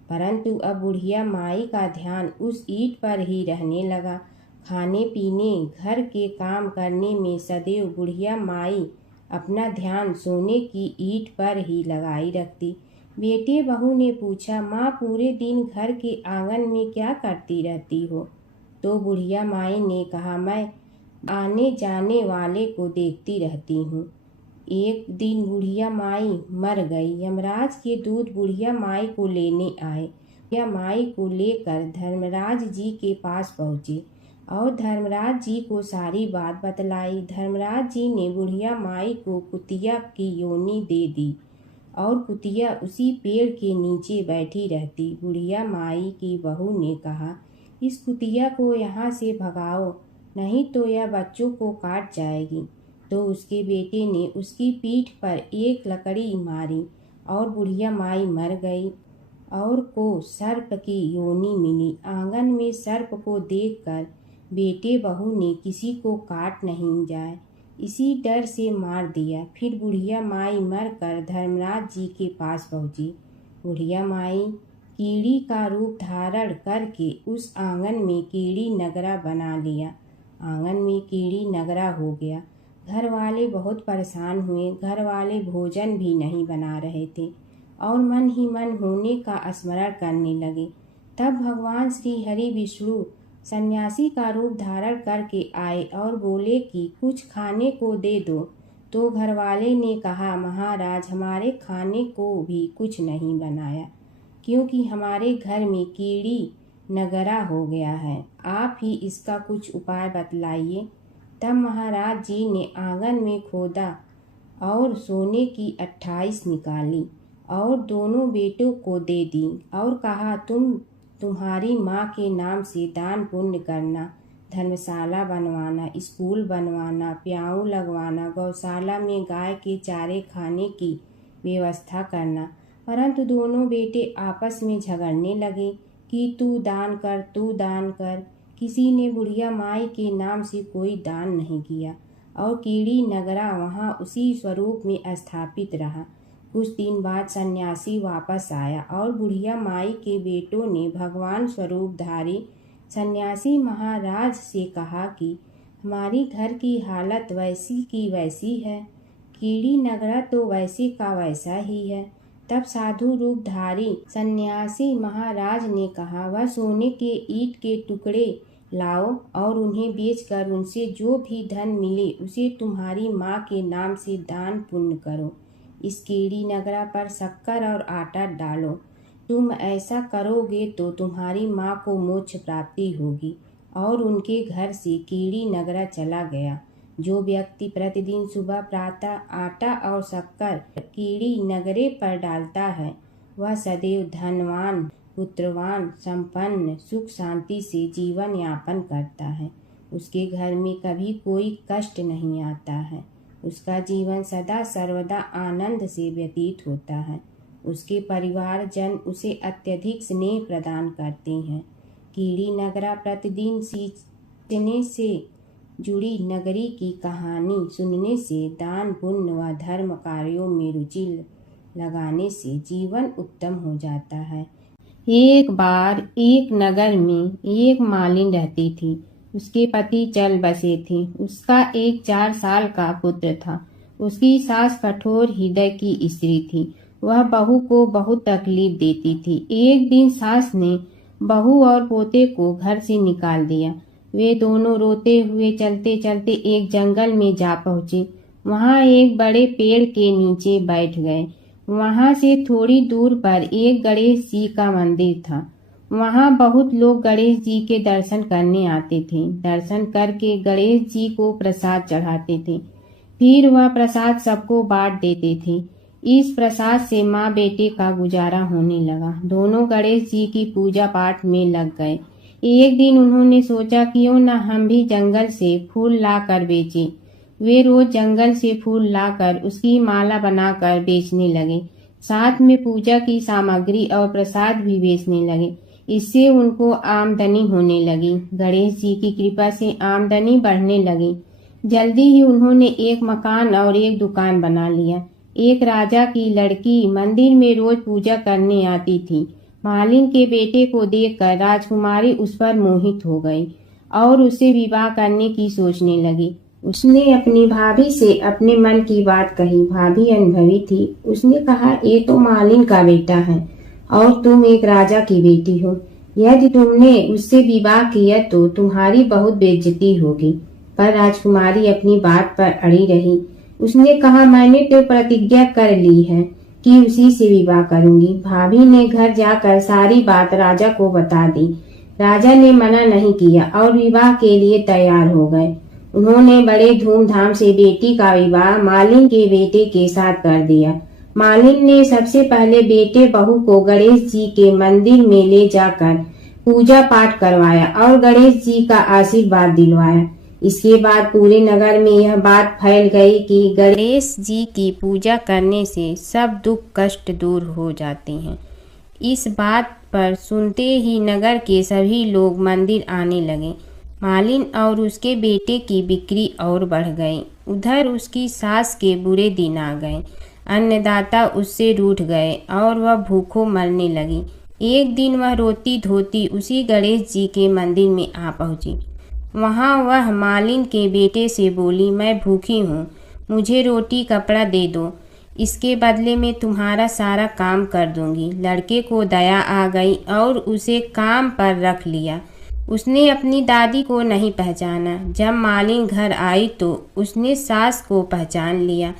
परंतु अब बुढ़िया माई का ध्यान उस ईंट पर ही रहने लगा। खाने पीने घर के काम करने में सदैव बुढ़िया माई अपना ध्यान सोने की ईंट पर ही लगाई रखती। बेटे बहू ने पूछा, माँ, पूरे दिन घर के आंगन में क्या करती रहती हो? तो बुढ़िया माई ने कहा, मैं आने जाने वाले को देखती रहती हूँ। एक दिन बुढ़िया माई मर गई। यमराज के दूत बुढ़िया माई को लेने आए। बुढ़िया माई को लेकर धर्मराज जी के पास पहुँचे और धर्मराज जी को सारी बात बतलाई। धर्मराज जी ने बुढ़िया माई को कुतिया की योनि दे दी और कुतिया उसी पेड़ के नीचे बैठी रहती। बुढ़िया माई की बहू ने कहा, इस कुतिया को यहाँ से भगाओ, नहीं तो यह बच्चों को काट जाएगी। तो उसके बेटे ने उसकी पीठ पर एक लकड़ी मारी और बुढ़िया माई मर गई और को सर्प की योनि मिली। आंगन में सर्प को देखकर बेटे बहू ने किसी को काट नहीं जाए इसी डर से मार दिया। फिर बुढ़िया माई मर कर धर्मराज जी के पास पहुंची। बुढ़िया माई कीड़ी का रूप धारण करके उस आंगन में कीड़ी नगरा बना लिया। आंगन में कीड़ी नगरा हो गया। घर वाले बहुत परेशान हुए। घर वाले भोजन भी नहीं बना रहे थे। और मन ही मन होने का स्मरण करने लगे। तब भगवान श्री हरि विष्णु सन्यासी का रूप धारण करके आए और बोले कि कुछ खाने को दे दो। तो घरवाले ने कहा, महाराज, हमारे खाने को भी कुछ नहीं बनाया, क्योंकि हमारे घर में कीड़ी नगरा हो गया है। आप ही इसका कुछ उपाय बतलाइए। तब महाराज जी ने आंगन में खोदा और सोने की 28 निकाली और दोनों बेटों को दे दी और कहा, तुम्हारी माँ के नाम से दान पुण्य करना, धर्मशाला बनवाना, स्कूल बनवाना, प्याऊ लगवाना, गौशाला में गाय के चारे खाने की व्यवस्था करना। परंतु दोनों बेटे आपस में झगड़ने लगे कि तू दान कर, तू दान कर। किसी ने बुढ़िया माई के नाम से कोई दान नहीं किया और कीड़ी नगरा वहाँ उसी स्वरूप में स्थापित रहा। कुछ दिन बाद सन्यासी वापस आया और बुढ़िया माई के बेटों ने भगवान स्वरूपधारी सन्यासी महाराज से कहा कि हमारी घर की हालत वैसी की वैसी है, कीड़ी नगरा तो वैसे का वैसा ही है। तब साधु रूपधारी सन्यासी महाराज ने कहा, वह सोने के ईंट के टुकड़े लाओ और उन्हें बेचकर उनसे जो भी धन मिले उसे तुम्हारी माँ के नाम से दान पुण्य करो। इस कीड़ी नगरा पर शक्कर और आटा डालो। तुम ऐसा करोगे तो तुम्हारी माँ को मोक्ष प्राप्ति होगी। और उनके घर से कीड़ी नगरा चला गया। जो व्यक्ति प्रतिदिन सुबह प्रातः आटा और शक्कर कीड़ी नगरे पर डालता है, वह सदैव धनवान, पुत्रवान, संपन्न, सुख शांति से जीवन यापन करता है। उसके घर में कभी कोई कष्ट नहीं आता है। उसका जीवन सदा सर्वदा आनंद से व्यतीत होता है। उसके परिवारजन उसे अत्यधिक स्नेह प्रदान करते हैं। कीड़ी नगरा प्रतिदिन सींचने से जुड़ी नगरी की कहानी सुनने से, दान पुण्य व धर्म कार्यों में रुचि लगाने से जीवन उत्तम हो जाता है। एक बार एक नगर में एक मालिन रहती थी। उसके पति चल बसे थे। उसका एक 4 साल का पुत्र था। उसकी सास कठोर हृदय की स्त्री थी। वह बहू को बहुत तकलीफ देती थी। एक दिन सास ने बहू और पोते को घर से निकाल दिया। वे दोनों रोते हुए चलते चलते एक जंगल में जा पहुँचे। वहाँ एक बड़े पेड़ के नीचे बैठ गए। वहाँ से थोड़ी दूर पर एक गणेश जी का मंदिर था। वहाँ बहुत लोग गणेश जी के दर्शन करने आते थे। दर्शन करके गणेश जी को प्रसाद चढ़ाते थे। फिर वह प्रसाद सबको बांट देते थे। इस प्रसाद से माँ बेटे का गुजारा होने लगा। दोनों गणेश जी की पूजा पाठ में लग गए। एक दिन उन्होंने सोचा, क्यों न हम भी जंगल से फूल लाकर बेचें। वे रोज जंगल से फूल लाकर उसकी माला बनाकर बेचने लगे। साथ में पूजा की सामग्री और प्रसाद भी बेचने लगे। इससे उनको आमदनी होने लगी। गणेश जी की कृपा से आमदनी बढ़ने लगी। जल्दी ही उन्होंने एक मकान और एक दुकान बना लिया। एक राजा की लड़की मंदिर में रोज पूजा करने आती थी। मालिन के बेटे को देखकर राजकुमारी उस पर मोहित हो गई और उससे विवाह करने की सोचने लगी। उसने अपनी भाभी से अपने मन की बात कही। भाभी अनुभवी थी। उसने कहा, ये तो मालिन का बेटा है और तुम एक राजा की बेटी हो। यदि तुमने उससे विवाह किया तो तुम्हारी बहुत बेइज्जती होगी। पर राजकुमारी अपनी बात पर अड़ी रही। उसने कहा, मैंने तो प्रतिज्ञा कर ली है कि उसी से विवाह करूंगी। भाभी ने घर जाकर सारी बात राजा को बता दी। राजा ने मना नहीं किया और विवाह के लिए तैयार हो गए। उन्होंने बड़े धूमधाम से बेटी का विवाह मालिन के बेटे के साथ कर दिया। मालिन ने सबसे पहले बेटे बहू को गणेश जी के मंदिर में ले जाकर पूजा पाठ करवाया और गणेश जी का आशीर्वाद दिलवाया। इसके बाद पूरे नगर में यह बात फैल गई कि गणेश जी की पूजा करने से सब दुख कष्ट दूर हो जाते हैं। इस बात पर सुनते ही नगर के सभी लोग मंदिर आने लगे। मालिन और उसके बेटे की बिक्री और बढ़ गई। उधर उसकी सास के बुरे दिन आ गए। अन्नदाता उससे रूठ गए और वह भूखों मरने लगी। एक दिन वह रोती धोती उसी गणेश जी के मंदिर में आ पहुंची। वहां वह मालिन के बेटे से बोली, मैं भूखी हूँ, मुझे रोटी कपड़ा दे दो। इसके बदले में तुम्हारा सारा काम कर दूंगी। लड़के को दया आ गई और उसे काम पर रख लिया। उसने अपनी दादी को नहीं पहचाना। जब मालिन घर आई तो उसने सास को पहचान लिया।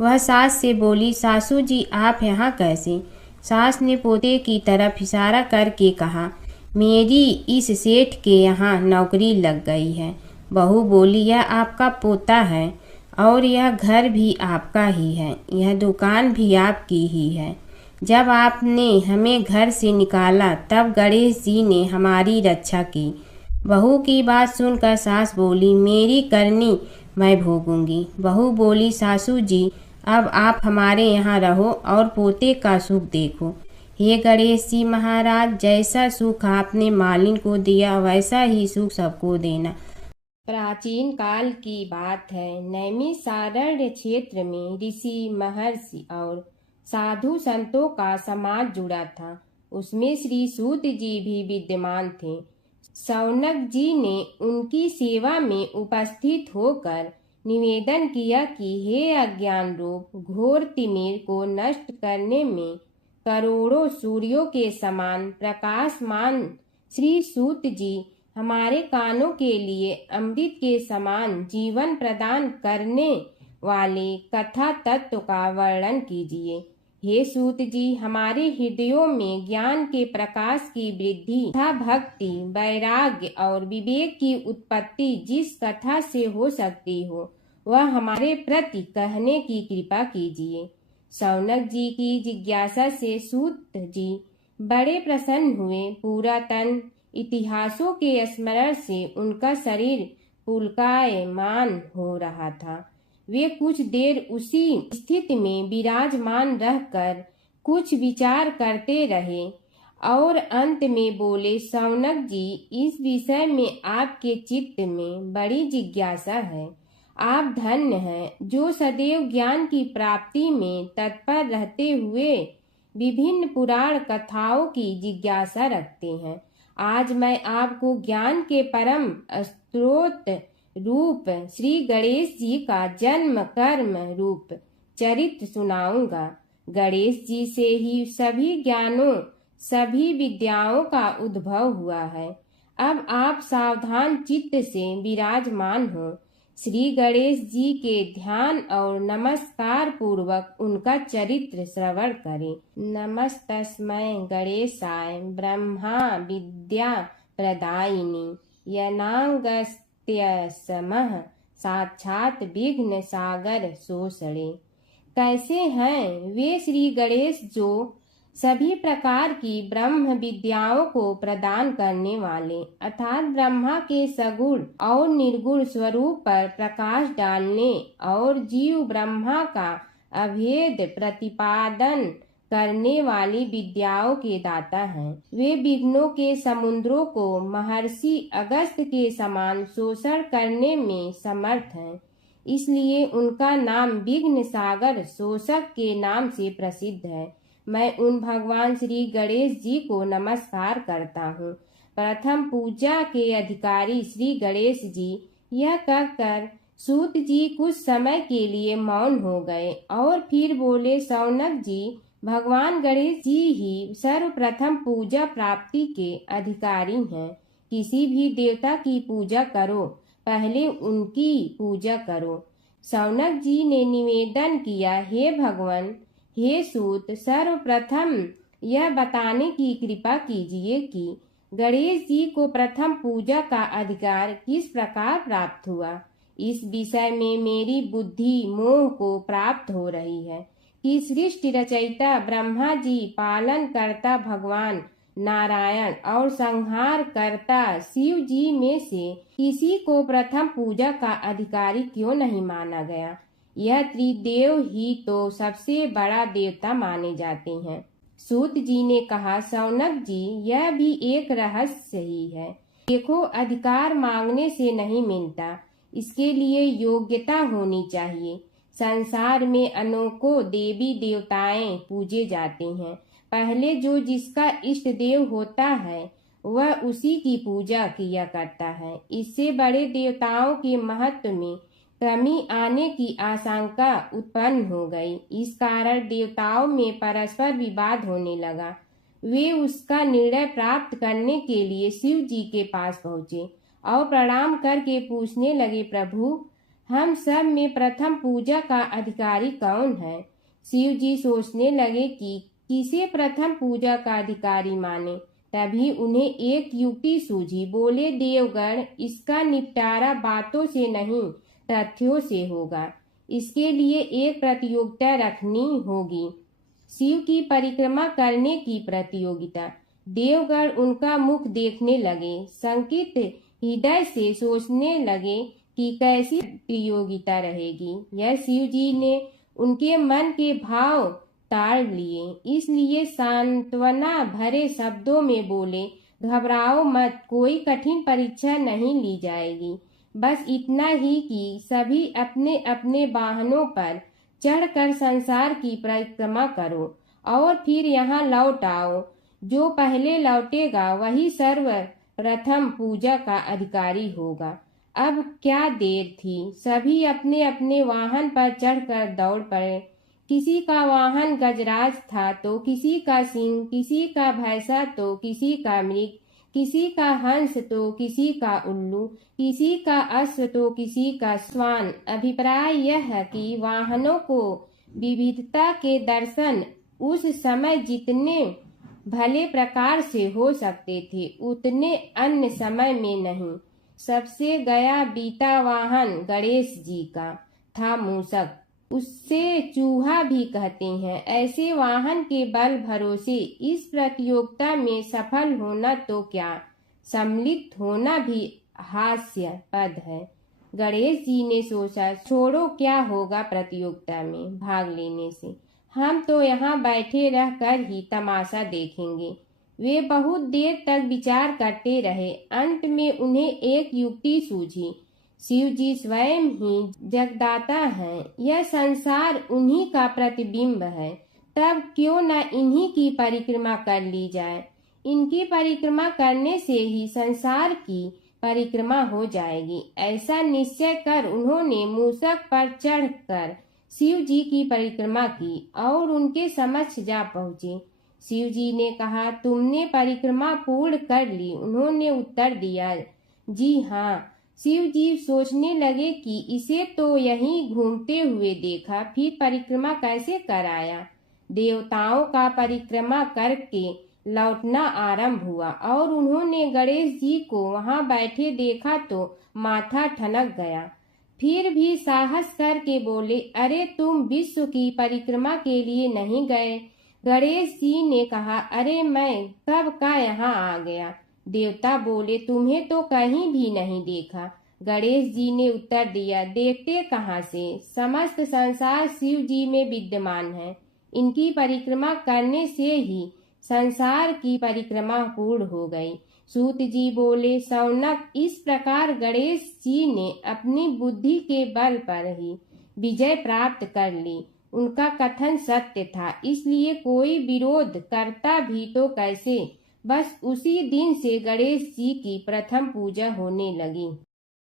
वह सास से बोली, सासू जी आप यहाँ कैसे? सास ने पोते की तरफ इशारा करके कहा, मेरी इस सेठ के यहाँ नौकरी लग गई है। बहू बोली, यह आपका पोता है और यह घर भी आपका ही है, यह दुकान भी आपकी ही है। जब आपने हमें घर से निकाला तब गणेश जी ने हमारी रक्षा की। बहू की बात सुनकर सास बोली, मेरी करनी मैं भोगूंगी। बहू बोली, सासू जी अब आप हमारे यहाँ रहो और पोते का सुख देखो। हे गणेश जी महाराज, जैसा सुख आपने मालिन को दिया वैसा ही सुख सबको देना। प्राचीन काल की बात है। नैमिषारण्य क्षेत्र में ऋषि, महर्षि और साधु संतों का समाज जुड़ा था। उसमें श्री सूत जी भी विद्यमान थे। शौनक जी ने उनकी सेवा में उपस्थित होकर निवेदन किया कि हे अज्ञान रूप घोर तिमिर को नष्ट करने में करोड़ों सूर्यों के समान प्रकाशमान श्री सूत जी हमारे कानों के लिए अमृत के समान जीवन प्रदान करने वाले कथा तत्व का वर्णन कीजिए। हे सूत जी, हमारे हृदयों में ज्ञान के प्रकाश की वृद्धि तथा भक्ति, वैराग्य और विवेक की उत्पत्ति जिस कथा से हो सकती हो वह हमारे प्रति कहने की कृपा कीजिए। शौनक जी की जिज्ञासा से सूत जी बड़े प्रसन्न हुए। पुरातन इतिहासों के स्मरण से उनका शरीर पुलकायमान हो रहा था। वे कुछ देर उसी स्थिति में विराजमान रहकर कुछ विचार करते रहे और अंत में बोले, शौनक जी, इस विषय में आपके चित्त में बड़ी जिज्ञासा है। आप धन्य हैं जो सदैव ज्ञान की प्राप्ति में तत्पर रहते हुए विभिन्न पुराण कथाओं की जिज्ञासा रखते हैं। आज मैं आपको ज्ञान के परम स्रोत रूप श्री गणेश जी का जन्म कर्म रूप चरित्र सुनाऊंगा। गणेश जी से ही सभी ज्ञानों, सभी विद्याओं का उद्भव हुआ है। अब आप सावधान चित्त से विराजमान हो। श्री गणेश जी के ध्यान और नमस्कार पूर्वक उनका चरित्र श्रवण करें। नमस्तस्मै गणेशाय ब्रह्मा विद्या प्रदायिनी यनागस्त्यसमः साक्षात विघ्न सागर सोषणे। कैसे हैं वे श्री गणेश जो सभी प्रकार की ब्रह्म विद्याओं को प्रदान करने वाले, अर्थात ब्रह्मा के सगुण और निर्गुण स्वरूप पर प्रकाश डालने और जीव ब्रह्मा का अभेद प्रतिपादन करने वाली विद्याओं के दाता हैं। वे विघ्नों के समुद्रों को महर्षि अगस्त के समान शोषण करने में समर्थ हैं। इसलिए उनका नाम विघ्न सागर शोषक के नाम से प्रसिद्ध है। मैं उन भगवान श्री गणेश जी को नमस्कार करता हूँ। प्रथम पूजा के अधिकारी श्री गणेश जी, यह कहकर सूत जी कुछ समय के लिए मौन हो गए और फिर बोले, शौनक जी, भगवान गणेश जी ही सर्वप्रथम पूजा प्राप्ति के अधिकारी हैं। किसी भी देवता की पूजा करो, पहले उनकी पूजा करो। शौनक जी ने निवेदन किया, हे भगवान, हे सूत, सर्वप्रथम यह बताने की कृपा कीजिए कि गणेश जी को प्रथम पूजा का अधिकार किस प्रकार प्राप्त हुआ। इस विषय में मेरी बुद्धि मोह को प्राप्त हो रही है कि सृष्टि रचयिता ब्रह्मा जी, पालन करता भगवान नारायण और संहार करता शिव जी में से किसी को प्रथम पूजा का अधिकारी क्यों नहीं माना गया। यह त्रिदेव ही तो सबसे बड़ा देवता माने जाते हैं। सूत जी ने कहा, शौनक जी, यह भी एक रहस्य ही है। देखो, अधिकार मांगने से नहीं मिलता, इसके लिए योग्यता होनी चाहिए। संसार में अनेकों देवी देवताएं पूजे जाते हैं। पहले जो जिसका इष्ट देव होता है वह उसी की पूजा किया करता है। इससे बड़े देवताओं के महत्व में कमी आने की आशंका उत्पन्न हो गई। इस कारण देवताओं में परस्पर विवाद होने लगा। वे उसका निर्णय प्राप्त करने के लिए शिव जी के पास पहुंचे और प्रणाम करके पूछने लगे, प्रभु, हम सब में प्रथम पूजा का अधिकारी कौन है? शिव जी सोचने लगे कि किसे प्रथम पूजा का अधिकारी माने। तभी उन्हें एक युक्ति सूझी। बोले, देवगण, इसका निपटारा बातों से नहीं तथ्यों से होगा। इसके लिए एक प्रतियोगिता रखनी होगी, शिव की परिक्रमा करने की प्रतियोगिता। देवगण उनका मुख देखने लगे, शंकित हृदय से सोचने लगे कि कैसी प्रतियोगिता रहेगी। यह शिव जी ने उनके मन के भाव ताड़ लिए, इसलिए सांत्वना भरे शब्दों में बोले, घबराओ मत, कोई कठिन परीक्षा नहीं ली जाएगी। बस इतना ही कि सभी अपने अपने वाहनों पर चढ़कर संसार की परिक्रमा करो और फिर यहाँ लौट आओ। जो पहले लौटेगा वही सर्वप्रथम पूजा का अधिकारी होगा। अब क्या देर थी, सभी अपने अपने वाहन पर चढ़कर दौड़ पड़े। किसी का वाहन गजराज था तो किसी का सिंह, किसी का भैंसा तो किसी का मृग, किसी का हंस तो किसी का उल्लू, किसी का अश्व तो किसी का श्वान। अभिप्राय यह है कि वाहनों को विविधता के दर्शन उस समय जितने भले प्रकार से हो सकते थे उतने अन्य समय में नहीं। सबसे गया बीता वाहन गणेश जी का था मूषक, उससे चूहा भी कहते हैं। ऐसे वाहन के बल भरोसे इस प्रतियोगिता में सफल होना तो क्या, सम्मिलित होना भी हास्यास्पद है। गणेश जी ने सोचा, छोड़ो, क्या होगा प्रतियोगिता में भाग लेने से, हम तो यहाँ बैठे रहकर ही तमाशा देखेंगे। वे बहुत देर तक विचार करते रहे। अंत में उन्हें एक युक्ति सूझी। शिव जी स्वयं ही जगदाता हैं, यह संसार उन्हीं का प्रतिबिंब है, तब क्यों न इन्हीं की परिक्रमा कर ली जाए। इनकी परिक्रमा करने से ही संसार की परिक्रमा हो जाएगी। ऐसा निश्चय कर उन्होंने मूषक पर चढ़कर शिव जी की परिक्रमा की और उनके समक्ष जा पहुँचे। शिव जी ने कहा, तुमने परिक्रमा पूर्ण कर ली? उन्होंने उत्तर दिया, जी हाँ। शिव जी सोचने लगे कि इसे तो यहीं घूमते हुए देखा, फिर परिक्रमा कैसे कराया। देवताओं का परिक्रमा करके लौटना आरंभ हुआ और उन्होंने गणेश जी को वहां बैठे देखा तो माथा ठनक गया। फिर भी साहस करके बोले, अरे तुम विश्व की परिक्रमा के लिए नहीं गए? गणेश जी ने कहा, अरे मैं कब का यहाँ आ गया। देवता बोले, तुम्हें तो कहीं भी नहीं देखा। गणेश जी ने उत्तर दिया, देखते कहाँ से, समस्त संसार शिव जी में विद्यमान है। इनकी परिक्रमा करने से ही संसार की परिक्रमा पूर्ण हो गई। सूत जी बोले, शौनक, इस प्रकार गणेश जी ने अपनी बुद्धि के बल पर ही विजय प्राप्त कर ली। उनका कथन सत्य था, इसलिए कोई विरोध करता भी तो कैसे। बस उसी दिन से गणेश जी की प्रथम पूजा होने लगी।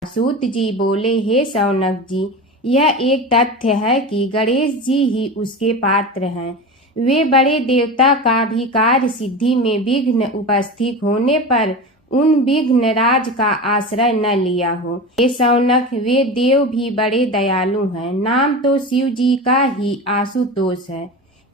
सूत जी बोले, हे शौनक जी, यह एक तथ्य है कि गणेश जी ही उसके पात्र हैं। वे बड़े देवता का भी कार्य सिद्धि में विघ्न उपस्थित होने पर उन विघ्न राज का आश्रय न लिया हो। हे शौनक, वे देव भी बड़े दयालु हैं। नाम तो शिव जी का ही आशुतोष है,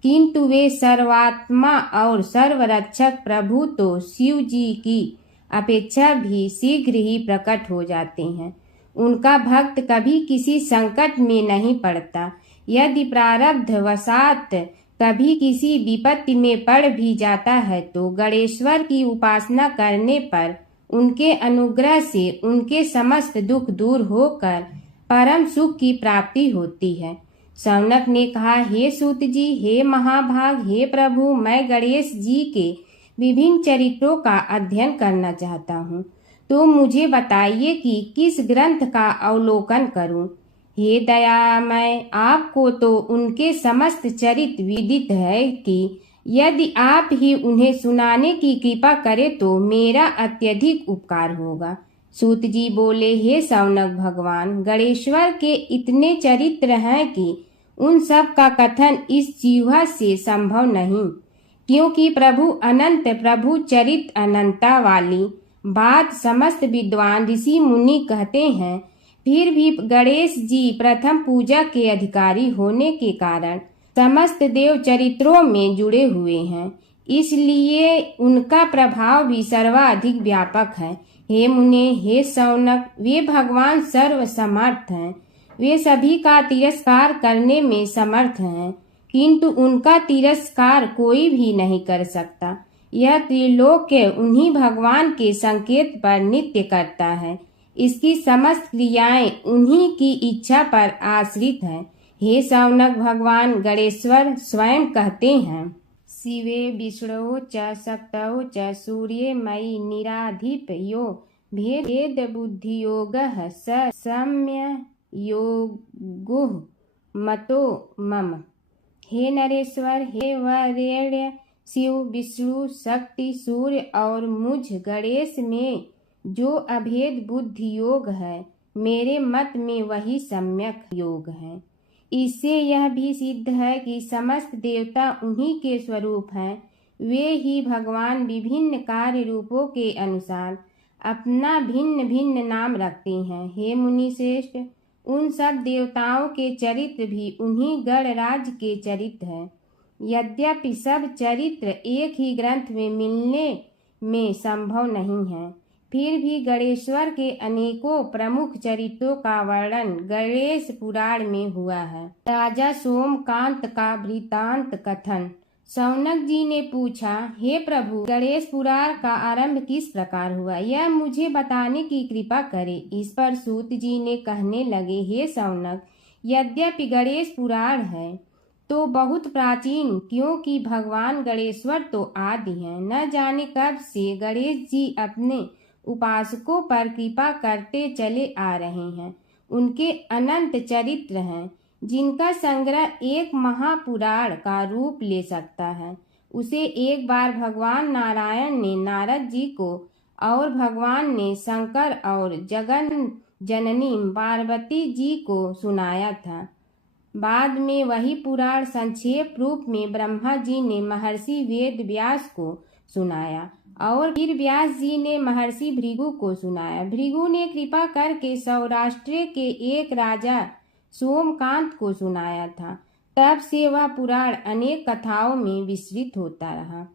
किंतु वे सर्वात्मा और सर्वरक्षक प्रभु तो शिव जी की अपेक्षा भी शीघ्र ही प्रकट हो जाते हैं। उनका भक्त कभी किसी संकट में नहीं पड़ता। यदि प्रारब्ध वशात कभी किसी विपत्ति में पड़ भी जाता है तो गणेश्वर की उपासना करने पर उनके अनुग्रह से उनके समस्त दुख दूर होकर परम सुख की प्राप्ति होती है। शौनक ने कहा, हे सूत जी, हे महाभाग, हे प्रभु, मैं गणेश जी के विभिन्न चरित्रों का अध्ययन करना चाहता हूँ, तो मुझे बताइए कि किस ग्रंथ का अवलोकन करूँ। हे दयामय, आपको तो उनके समस्त चरित्र विदित है कि यदि आप ही उन्हें सुनाने की कृपा करें तो मेरा अत्यधिक उपकार होगा। सूत जी बोले, हे सौनक भगवान, गणेश्वर के इतने चरित्र हैं कि उन सब का कथन इस जीवा से संभव नहीं, क्योंकि प्रभु अनंत, प्रभु चरित अनंता वाली बात समस्त विद्वान ऋषि मुनि कहते हैं। फिर भी गणेश जी प्रथम पूजा के अधिकारी होने के कारण समस्त देव चरित्रों में जुड़े हुए हैं, इसलिए उनका प्रभाव भी सर्वाधिक व्यापक है। हे मुने, हे सौनक, वे भगवान सर्व समर्थ हैं, वे सभी का तिरस्कार करने में समर्थ हैं, किंतु उनका तिरस्कार कोई भी नहीं कर सकता। यह त्रिलोक्य उन्हीं भगवान के संकेत पर नित्य करता है, इसकी समस्त क्रियाएं उन्हीं की इच्छा पर आश्रित है। हे सौनक भगवान गणेश्वर स्वयं कहते हैं, शिवे विष्णु च शक्तौ च सूर्ये मयि निराधिप यो भेद बुद्धि योगः स सम्य योगो मतो मम। हे नरेश्वर, हे वरेण्य, शिव, विष्णु, शक्ति, सूर्य और मुझ गणेश में जो अभेद बुद्धि योग है, मेरे मत में वही सम्यक योग है। इससे यह भी सिद्ध है कि समस्त देवता उन्हीं के स्वरूप हैं, वे ही भगवान विभिन्न कार्य रूपों के अनुसार अपना भिन्न भिन्न नाम रखते हैं। हे मुनि श्रेष्ठ, उन सब देवताओं के चरित्र भी उन्हीं गणराज के चरित्र हैं। यद्यपि सब चरित्र एक ही ग्रंथ में मिलने में संभव नहीं है, फिर भी गणेश्वर के अनेकों प्रमुख चरित्रों का वर्णन गणेश पुराण में हुआ है। राजा सोमकांत का वृत्तांत कथन। सौनक जी ने पूछा, हे प्रभु, गणेश पुराण का आरंभ किस प्रकार हुआ, यह मुझे बताने की कृपा करे। इस पर सूत जी ने कहने लगे, हे सौनक, यद्यपि गणेश पुराण है तो बहुत प्राचीन, क्योंकि भगवान गणेश्वर तो आदि हैं। न जाने कब से गणेश जी अपने उपासकों पर कृपा करते चले आ रहे हैं। उनके अनंत चरित्र हैं, जिनका संग्रह एक महापुराण का रूप ले सकता है। उसे एक बार भगवान नारायण ने नारद जी को और भगवान ने शंकर और जगन जननी पार्वती जी को सुनाया था। बाद में वही पुराण संक्षेप रूप में ब्रह्मा जी ने महर्षि वेद व्यास को सुनाया और फिर व्यास जी ने महर्षि भृगु को सुनाया। भृगु ने कृपा करके सौराष्ट्र के एक राजा सोमकांत को सुनाया था। तब से वह पुराण अनेक कथाओं में विस्तृत होता रहा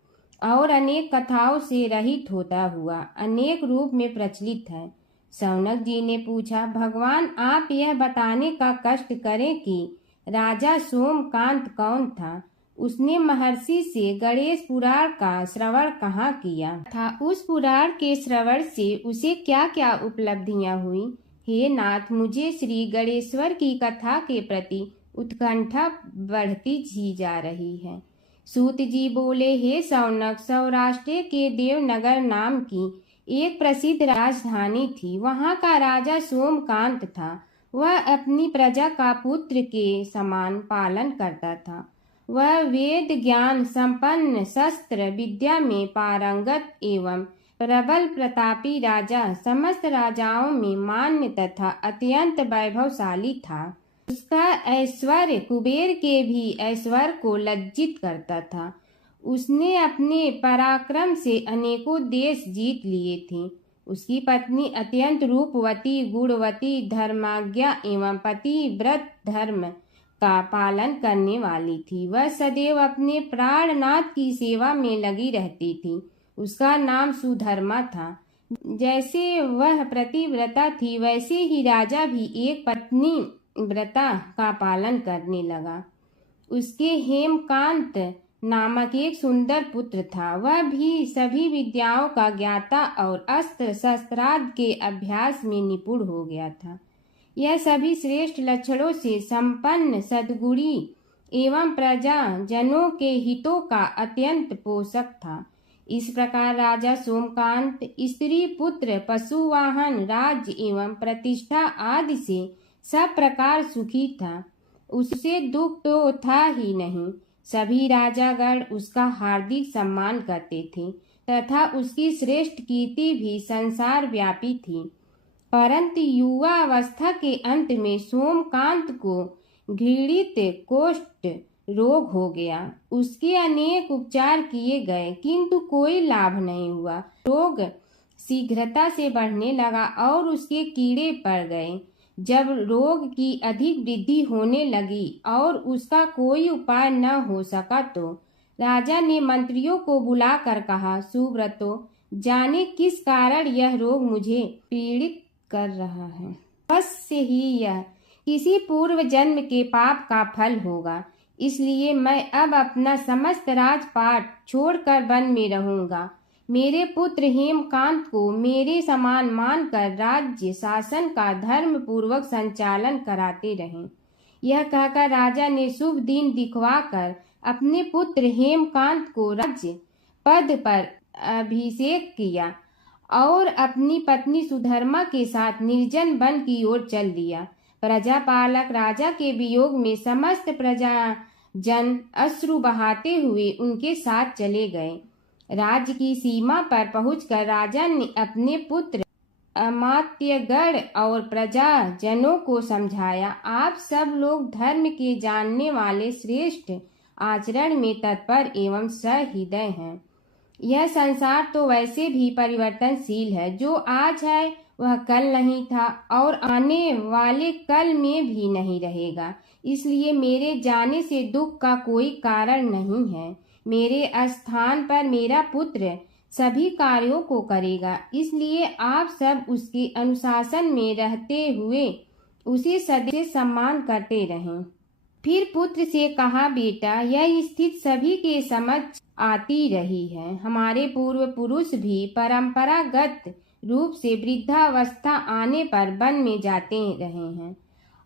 और अनेक कथाओं से रहित होता हुआ अनेक रूप में प्रचलित है। सौनक जी ने पूछा, भगवान, आप यह बताने का कष्ट करें कि राजा सोमकांत कौन था, उसने महर्षि से गणेश पुराण का श्रवण कहाँ किया था, उस पुराण के श्रवण से उसे क्या क्या उपलब्धियां हुई। हे नाथ, मुझे श्री गणेश्वर की कथा के प्रति उत्कंठा बढ़ती ही जा रही है। सूत जी बोले, हे सौनक, सौराष्ट्र के देवनगर नाम की एक प्रसिद्ध राजधानी थी। वहाँ का राजा सोमकांत था। वह अपनी प्रजा का पुत्र के समान पालन करता था। वह वेद ज्ञान संपन्न, शस्त्र विद्या में पारंगत एवं प्रबल प्रतापी राजा, समस्त राजाओं में मान्य तथा अत्यंत वैभवशाली था। उसका ऐश्वर्य कुबेर के भी ऐश्वर्य को लज्जित करता था। उसने अपने पराक्रम से अनेकों देश जीत लिए थे। उसकी पत्नी अत्यंत रूपवती, गुणवती, धर्माज्ञा एवं पतिव्रत धर्म का पालन करने वाली थी। वह सदैव अपने प्राणनाथ की सेवा में लगी रहती थी। उसका नाम सुधर्मा था। जैसे वह प्रतिव्रता थी, वैसे ही राजा भी एक पत्नी व्रता का पालन करने लगा। उसके हेमकांत नामक एक सुंदर पुत्र था। वह भी सभी विद्याओं का ज्ञाता और अस्त्र शस्त्रादि के अभ्यास में निपुण हो गया था। यह सभी श्रेष्ठ लक्षणों से संपन्न, सद्गुणी एवं प्रजा जनों के हितों का अत्यंत पोषक था। इस प्रकार राजा सोमकांत स्त्री, पुत्र, पशुवाहन, राज्य एवं प्रतिष्ठा आदि से सब प्रकार सुखी था। उसे दुख तो था ही नहीं। सभी राजागण उसका हार्दिक सम्मान करते थे तथा उसकी श्रेष्ठ कीर्ति भी संसार व्यापी थी। परंतु युवा अवस्था के अंत में सोमकांत को घृणित कोष्ठ रोग हो गया। उसके अनेक उपचार किए गए किंतु कोई लाभ नहीं हुआ। रोग शीघ्रता से बढ़ने लगा और उसके कीड़े पड़ गए। जब रोग की अधिक वृद्धि होने लगी और उसका कोई उपाय न हो सका तो राजा ने मंत्रियों को बुलाकर कहा, सुब्रतो, जाने किस कारण यह रोग मुझे पीड़ित कर रहा है। अवश्य ही यह किसी पूर्व जन्म के पाप का फल होगा। इसलिए मैं अब अपना समस्त राजपाट छोड़कर वन में रहूंगा। मेरे पुत्र हेमकांत को मेरे समान मानकर राज्य शासन का धर्म पूर्वक संचालन कराते रहें। यह कहकर राजा ने शुभ दिन दिखवाकर अपने पुत्र हेमकांत को राज्य पद पर अभिषेक किया और अपनी पत्नी सुधर्मा के साथ निर्जन वन की ओर चल दिया। प्रजापालक राजा के वियोग में समस्त प्रजा जन अश्रु बहाते हुए उनके साथ चले गए। राज्य की सीमा पर पहुंचकर राजा ने अपने पुत्र अमात्यगण और प्रजाजनों को समझाया, आप सब लोग धर्म के जानने वाले श्रेष्ठ आचरण में तत्पर एवं सहृदय हैं। यह संसार तो वैसे भी परिवर्तनशील है। जो आज है वह कल नहीं था और आने वाले कल में भी नहीं रहेगा। इसलिए मेरे जाने से दुख का कोई कारण नहीं है। मेरे स्थान पर मेरा पुत्र सभी कार्यों को करेगा। इसलिए आप सब उसके अनुशासन में रहते हुए उसे सदैव सम्मान करते रहें। फिर पुत्र से कहा, बेटा, यह स्थिति सभी के समझ आती रही है। हमारे पूर्व पुरुष भी परंपरागत रूप से वृद्धावस्था आने पर वन में जाते रहे हैं।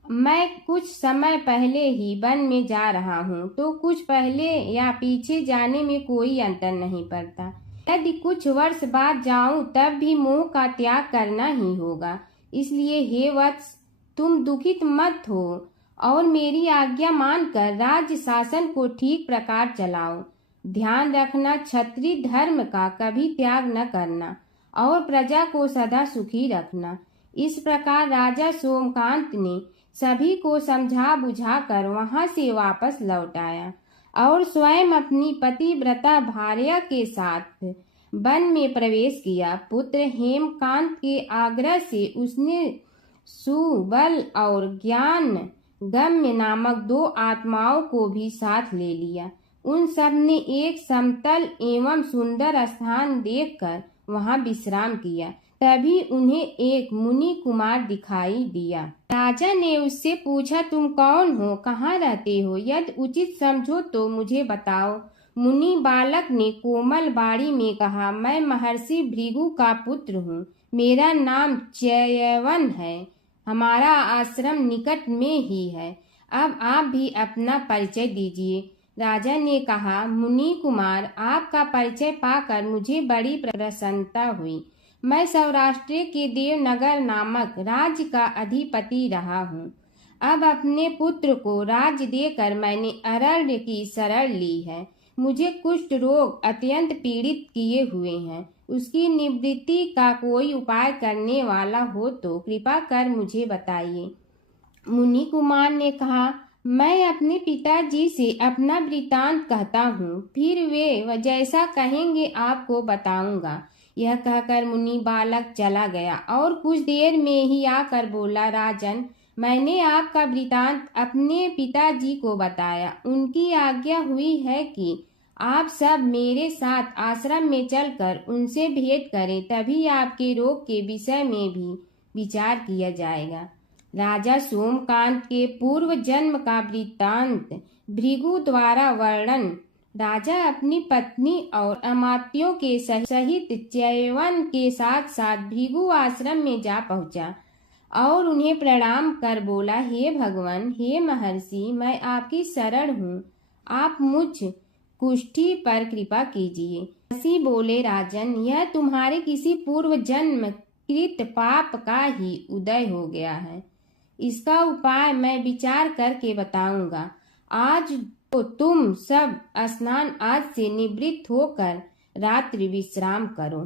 मैं कुछ समय पहले ही वन में जा रहा हूँ तो कुछ पहले या पीछे जाने में कोई अंतर नहीं पड़ता। यदि कुछ वर्ष बाद जाऊं तब भी मोह का त्याग करना ही होगा। इसलिए हे वत्स, तुम दुखित मत हो और मेरी आज्ञा मानकर राज्य शासन को ठीक प्रकार चलाओ। ध्यान रखना, क्षत्रिय धर्म का कभी त्याग न करना और प्रजा को सदा सुखी रखना। इस प्रकार राजा सोमकांत ने सभी को समझा बुझाकर वहां से वापस लौट आया और स्वयं अपनी पतिव्रता भार्या के साथ वन में प्रवेश किया। पुत्र हेमकांत के आग्रह से उसने सुबल और ज्ञान गम्य नामक 2 आत्माओं को भी साथ ले लिया। उन सब ने एक समतल एवं सुंदर स्थान देखकर वहां विश्राम किया। तभी उन्हें एक मुनि कुमार दिखाई दिया। राजा ने उससे पूछा, तुम कौन हो, कहाँ रहते हो? यदि उचित समझो तो मुझे बताओ। मुनि बालक ने कोमल बाड़ी में कहा, मैं महर्षि भृगु का पुत्र हूँ। मेरा नाम च्यवन है। हमारा आश्रम निकट में ही है। अब आप भी अपना परिचय दीजिए। राजा ने कहा, मुनि कुमार, आपका परिचय पाकर मुझे बड़ी प्रसन्नता हुई। मैं सौराष्ट्र के देवनगर नामक राज्य का अधिपति रहा हूँ। अब अपने पुत्र को राज्य देकर मैंने अरण्य की शरण ली है। मुझे कुष्ठ रोग अत्यंत पीड़ित किए हुए हैं। उसकी निवृत्ति का कोई उपाय करने वाला हो तो कृपा कर मुझे बताइए। मुनि कुमार ने कहा, मैं अपने पिताजी से अपना वृतांत कहता हूँ, फिर वे जैसा कहेंगे आपको बताऊंगा। यह कहकर मुनि बालक चला गया और कुछ देर में ही आकर बोला, राजन, मैंने आपका वृतांत अपने पिताजी को बताया। उनकी आज्ञा हुई है कि आप सब मेरे साथ आश्रम में चलकर उनसे भेंट करें, तभी आपके रोग के विषय में भी विचार किया जाएगा। राजा सोमकांत के पूर्व जन्म का वृत्तांत भृगु द्वारा वर्णन। राजा अपनी पत्नी और अमात्यों के सहित च्यवन के साथ साथ भृगु आश्रम में जा पहुंचा और उन्हें प्रणाम कर बोला, हे भगवान, हे महर्षि, मैं आपकी शरण हूँ। आप मुझ कुष्ठी पर कृपा कीजिए। महर्षि बोले, राजन, यह तुम्हारे किसी पूर्व जन्म कृत पाप का ही उदय हो गया है। इसका उपाय मैं विचार करके बताऊंगा। आज तो तुम सब स्नान आज से निवृत्त होकर रात्रि विश्राम करो।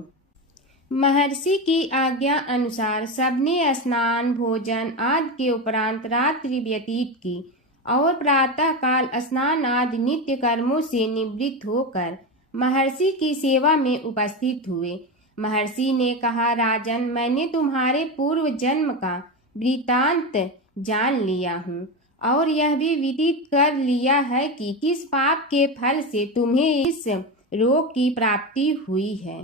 महर्षि की आज्ञा अनुसार सबने स्नान भोजन आदि के उपरांत रात्रि व्यतीत की और प्रातः काल स्नान आदि नित्य कर्मों से निवृत्त होकर महर्षि की सेवा में उपस्थित हुए। महर्षि ने कहा, राजन, मैंने तुम्हारे पूर्व जन्म का वृतांत जान लिया हूँ और यह भी विदित कर लिया है कि किस पाप के फल से तुम्हें इस रोग की प्राप्ति हुई है।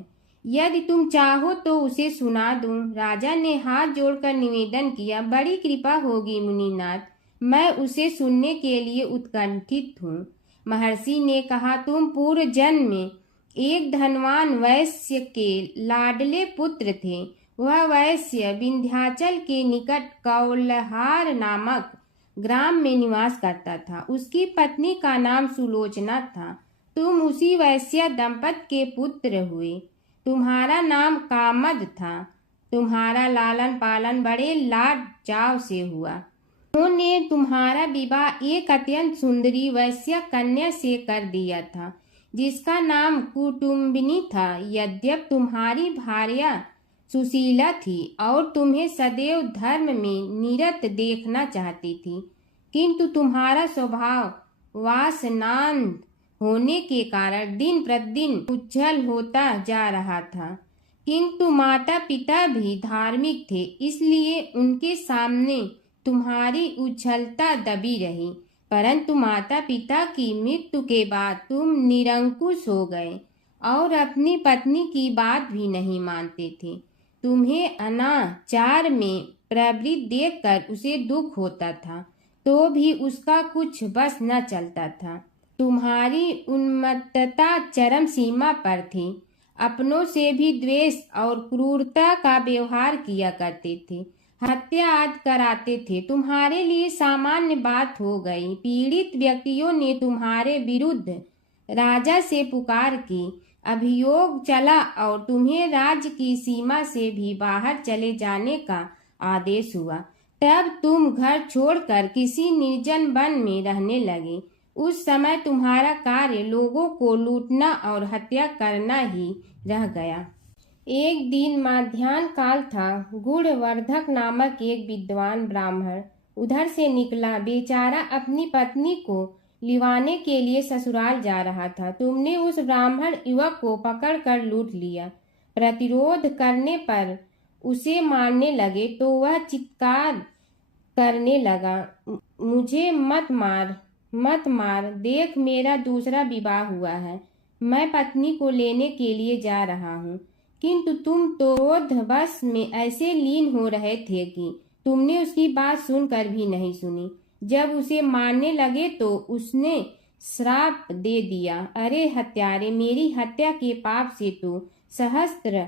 यदि तुम चाहो तो उसे सुना दूं। राजा ने हाथ जोड़कर निवेदन किया, बड़ी कृपा होगी मुनिनाथ, मैं उसे सुनने के लिए उत्कंठित हूँ। महर्षि ने कहा, तुम पूर्व जन्म में एक धनवान वैश्य के लाडले पुत्र थे। वह वैश्य विंध्याचल के निकट कौलहार नामक ग्राम में निवास करता था। उसकी पत्नी का नाम सुलोचना था। तुम उसी वैश्य दंपत के पुत्र हुए। तुम्हारा नाम कामद था। तुम्हारा लालन पालन बड़े लाड चाव से हुआ। उन्होंने तुम्हारा विवाह एक अत्यंत सुंदरी वैश्य कन्या से कर दिया था, जिसका नाम कुटुम्बिनी था। यद्यप तुम्हारी भार्या सुशीला थी और तुम्हें सदैव धर्म में निरत देखना चाहती थी, किंतु तुम्हारा स्वभाव वासनांध होने के कारण दिन प्रतिदिन उज्जवल होता जा रहा था। किंतु माता पिता भी धार्मिक थे, इसलिए उनके सामने तुम्हारी उज्ज्वलता दबी रही। परंतु माता पिता की मृत्यु के बाद तुम निरंकुश हो गए और अपनी पत्नी की बात भी नहीं मानते थे। तुम्हें अनाचार में प्रवृत्त देखकर उसे दुख होता था, तो भी उसका कुछ बस न चलता था। तुम्हारी उन्मत्तता चरम सीमा पर थी। अपनों से भी द्वेष और क्रूरता का व्यवहार किया करते थे। हत्या आदि कराते थे। तुम्हारे लिए सामान्य बात हो गई। पीड़ित व्यक्तियों ने तुम्हारे विरुद्ध राजा से पुकार की। अभियोग चला और तुम्हें राज्य की सीमा से भी बाहर चले जाने का आदेश हुआ। तब तुम घर छोड़कर किसी निर्जन वन में रहने लगे। उस समय तुम्हारा कार्य लोगों को लूटना और हत्या करना ही रह गया। एक दिन माध्याह्न काल था। गुणवर्धक नामक एक विद्वान ब्राह्मण उधर से निकला। बेचारा अपनी पत्नी को लिवाने के लिए ससुराल जा रहा था। तुमने उस ब्राह्मण युवक को पकड़कर लूट लिया। प्रतिरोध करने पर उसे मारने लगे तो वह चित्कार करने लगा, मुझे मत मार, मत मार, देख मेरा दूसरा विवाह हुआ है। मैं पत्नी को लेने के लिए जा रहा हूँ। किंतु तुम तो क्रोधवश में ऐसे लीन हो रहे थे कि तुमने उसकी बात सुनकर भी नहीं सुनी। जब उसे मारने लगे तो उसने श्राप दे दिया, अरे हत्यारे, मेरी हत्या के पाप से तो सहस्त्र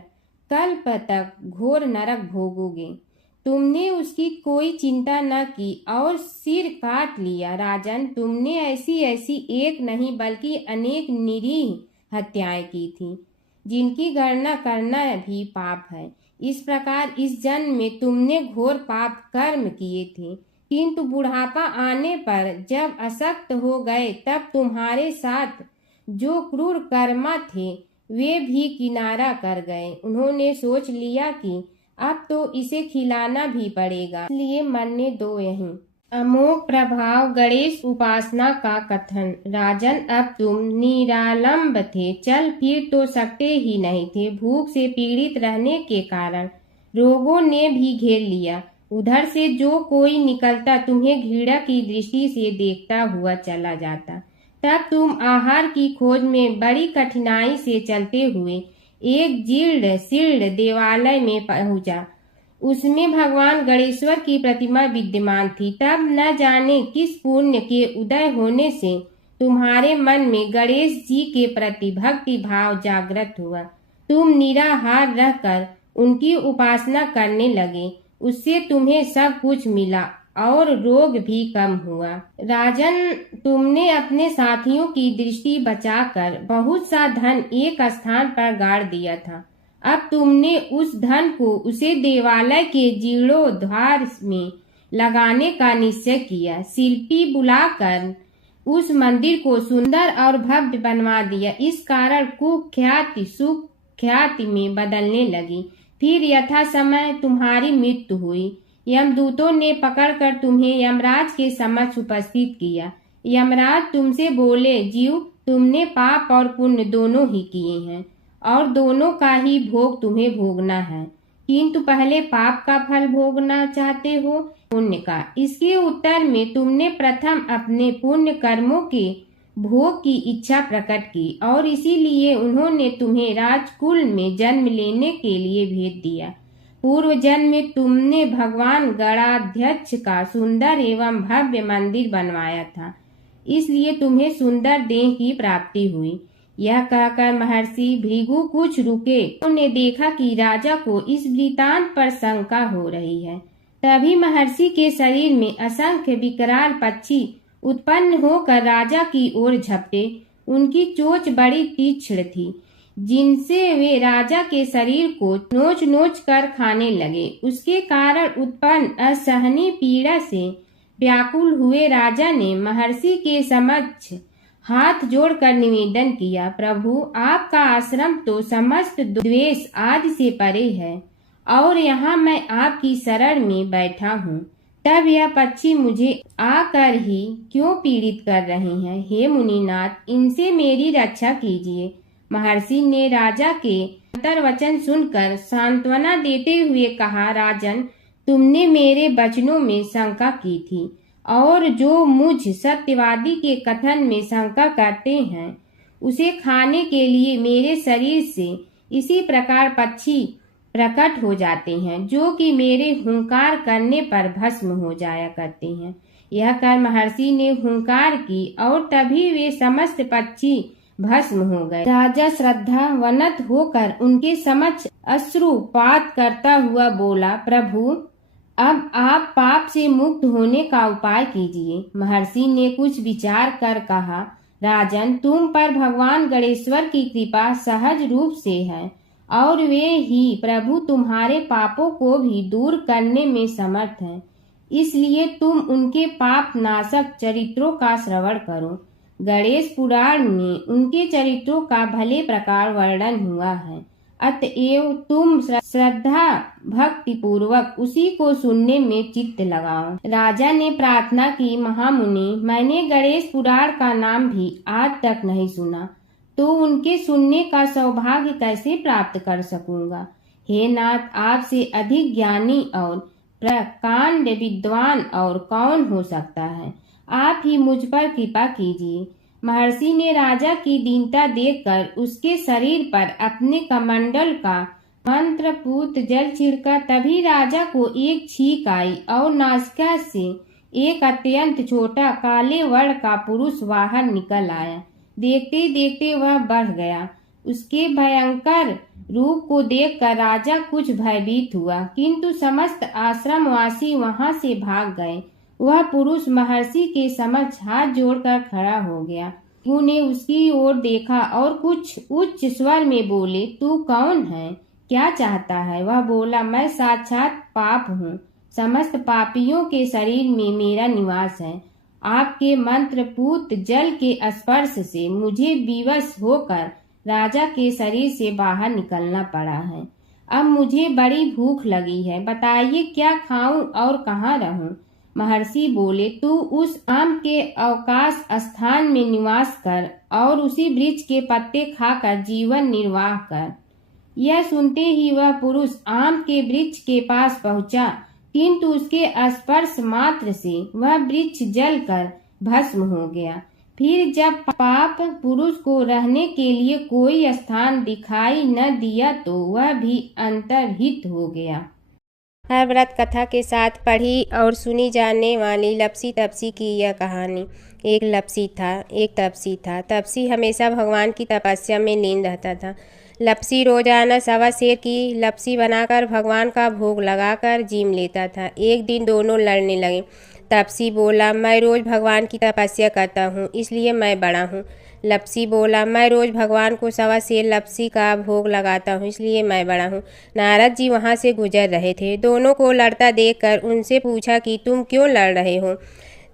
कल्प तक घोर नरक भोगोगे। तुमने उसकी कोई चिंता न की और सिर काट लिया। राजन, तुमने ऐसी ऐसी एक नहीं बल्कि अनेक निरीह हत्याएं की थी, जिनकी गणना करना भी पाप है। इस प्रकार इस जन्म में तुमने घोर पाप कर्म किए थे, किंतु बुढ़ापा आने पर जब अशक्त हो गए तब तुम्हारे साथ जो क्रूर कर्मा थे वे भी किनारा कर गए। उन्होंने सोच लिया कि अब तो इसे खिलाना भी पड़ेगा, इसलिए मरने दो यहीं। अमोघ प्रभाव गणेश उपासना का कथन। राजन, अब तुम निरालंब थे, चल फिर तो सकते ही नहीं थे। भूख से पीड़ित रहने के कारण रोगों ने भी घेर लिया। उधर से जो कोई निकलता तुम्हें घृणा की दृष्टि से देखता हुआ चला जाता। तब तुम आहार की खोज में बड़ी कठिनाई से चलते हुए एक जीर्ण शीर्ण देवालय में पहुंचा। उसमें भगवान गणेश्वर की प्रतिमा विद्यमान थी। तब न जाने किस पुण्य के उदय होने से तुम्हारे मन में गणेश जी के प्रति भक्ति भाव जागृत हुआ। तुम निराहार रहकर उनकी उपासना करने लगे। उससे तुम्हें सब कुछ मिला और रोग भी कम हुआ। राजन, तुमने अपने साथियों की दृष्टि बचाकर बहुत सा धन एक स्थान पर गाड़ दिया था। अब तुमने उस धन को उसे देवालय के जीर्णोद्धार में लगाने का निश्चय किया। शिल्पी बुलाकर उस मंदिर को सुंदर और भव्य बनवा दिया। इस कारण कुख्याति सुख ख्याति में बदलने लगी। फिर यथा समय तुम्हारी मृत्यु हुई। यमदूतों ने पकड़कर तुम्हें यमराज के समक्ष उपस्थित किया। यमराज तुमसे बोले, जीव, तुमने पाप और पुण्य दोनों ही किए हैं और दोनों का ही भोग तुम्हें भोगना है, किंतु पहले पाप का फल भोगना चाहते हो पुण्य का। इसके उत्तर में तुमने प्रथम अपने पुण्य कर्मों के भोग की इच्छा प्रकट की और इसीलिए उन्होंने तुम्हें राजकुल में जन्म लेने के लिए भेज दिया। पूर्व जन्म में तुमने भगवान गणाध्यक्ष का सुंदर एवं भव्य मंदिर बनवाया था, इसलिए तुम्हें सुंदर देह की प्राप्ति हुई। यह कहकर महर्षि भृगु कुछ रुके। उन्होंने देखा कि राजा को इस वृतांत पर शंका हो रही है। तभी महर्षि के शरीर में असंख्य विकराल पक्षी उत्पन्न होकर राजा की ओर झपटे। उनकी चोंच बड़ी तीक्ष्ण थी, जिनसे वे राजा के शरीर को नोच नोच कर खाने लगे। उसके कारण उत्पन्न असहनीय पीड़ा से व्याकुल हुए राजा ने महर्षि के समक्ष हाथ जोड़कर निवेदन किया, प्रभु, आपका आश्रम तो समस्त द्वेष आदि से परे है और यहाँ मैं आपकी शरण में बैठा हूँ। तब यह पक्षी मुझे आकर ही क्यों पीड़ित कर रहे हैं? हे मुनिनाथ, इनसे मेरी रक्षा कीजिए। महर्षि ने राजा के अंतर्वचन सुनकर सांत्वना देते हुए कहा, राजन, तुमने मेरे वचनों में शंका की थी और जो मुझ सत्यवादी के कथन में शंका करते हैं उसे खाने के लिए मेरे शरीर से इसी प्रकार पक्षी प्रकट हो जाते हैं, जो कि मेरे हुंकार करने पर भस्म हो जाया करते हैं। यह कर महर्षि ने हुंकार की और तभी वे समस्त पक्षी भस्म हो गए। राजा श्रद्धावनत होकर उनके समक्ष अश्रुपात करता हुआ बोला, प्रभु, अब आप पाप से मुक्त होने का उपाय कीजिए। महर्षि ने कुछ विचार कर कहा, राजन, तुम पर भगवान गणेश्वर की कृपा सहज रूप से है और वे ही प्रभु तुम्हारे पापों को भी दूर करने में समर्थ हैं। इसलिए तुम उनके पाप नाशक चरित्रों का श्रवण करो। गणेश पुराण में उनके चरित्रों का भले प्रकार वर्णन हुआ है, अतएव तुम श्रद्धा भक्ति पूर्वक उसी को सुनने में चित्त लगाओ। राजा ने प्रार्थना की, महामुनि, मैंने गणेश पुराण का नाम भी आज तक नहीं सुना, तो उनके सुनने का सौभाग्य कैसे प्राप्त कर सकूंगा? हे नाथ, आपसे अधिक ज्ञानी और प्रकांड विद्वान और कौन हो सकता है? आप ही मुझ पर कृपा कीजिए। महर्षि ने राजा की दीनता देखकर उसके शरीर पर अपने कमंडल का मंत्रपूत जल छिड़का। तभी राजा को एक छींक आई और नासिका से एक अत्यंत छोटा काले वर्ण का पुरुष बाहर निकल आया। देखते देखते वह बढ़ गया। उसके भयंकर रूप को देखकर राजा कुछ भयभीत हुआ, किंतु समस्त आश्रमवासी वहां से भाग गए। वह पुरुष महर्षि के समक्ष हाथ जोड़कर खड़ा हो गया। उन्हें उसकी ओर देखा और कुछ उच्च स्वर में बोले, तू कौन है? क्या चाहता है? वह बोला, मैं साक्षात पाप हूँ। समस्त पापियों के शरीर में मेरा निवास है। आपके मंत्रपूत जल के स्पर्श से मुझे विवश होकर राजा के शरीर से बाहर निकलना पड़ा है। अब मुझे बड़ी भूख लगी है, बताइए क्या खाऊं और कहाँ रहूं? महर्षि बोले, तू उस आम के अवकाश स्थान में निवास कर और उसी वृक्ष के पत्ते खाकर जीवन निर्वाह कर। यह सुनते ही वह पुरुष आम के वृक्ष के पास पहुंचा, किंतु उसके स्पर्श मात्र से वह वृक्ष जलकर भस्म हो गया। फिर जब पाप पुरुष को रहने के लिए कोई स्थान दिखाई न दिया तो वह भी अंतर्हित हो गया। हर व्रत कथा के साथ पढ़ी और सुनी जाने वाली लपसी तपसी की यह कहानी। एक तपसी था। तपसी हमेशा भगवान की तपस्या में लीन रहता था। लपसी रोजाना 1.25 सेर की लपसी बनाकर भगवान का भोग लगाकर जीम लेता था। एक दिन दोनों लड़ने लगे। तपसी बोला, मैं रोज भगवान की तपस्या करता हूँ, इसलिए मैं बड़ा हूँ। लपसी बोला, मैं रोज भगवान को 1.25 सेर लपसी का भोग लगाता हूँ, इसलिए मैं बड़ा हूँ। नारद जी वहाँ से गुजर रहे थे। दोनों को लड़ता देखकर उनसे पूछा कि तुम क्यों लड़ रहे हो?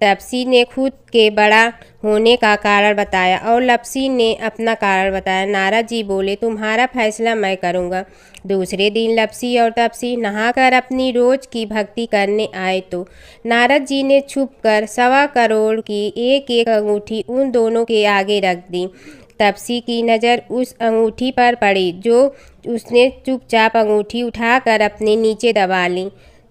तपसी ने खुद के बड़ा होने का कारण बताया और लपसी ने अपना कारण बताया। नारद जी बोले, तुम्हारा फैसला मैं करूँगा। दूसरे दिन लपसी और तपसी नहाकर अपनी रोज की भक्ति करने आए तो नारद जी ने छुपकर 1.25 करोड़ की एक एक अंगूठी उन दोनों के आगे रख दी। तपसी की नज़र उस अंगूठी पर पड़ी जो उसने चुपचाप अंगूठी उठाकर अपने नीचे दबा ली।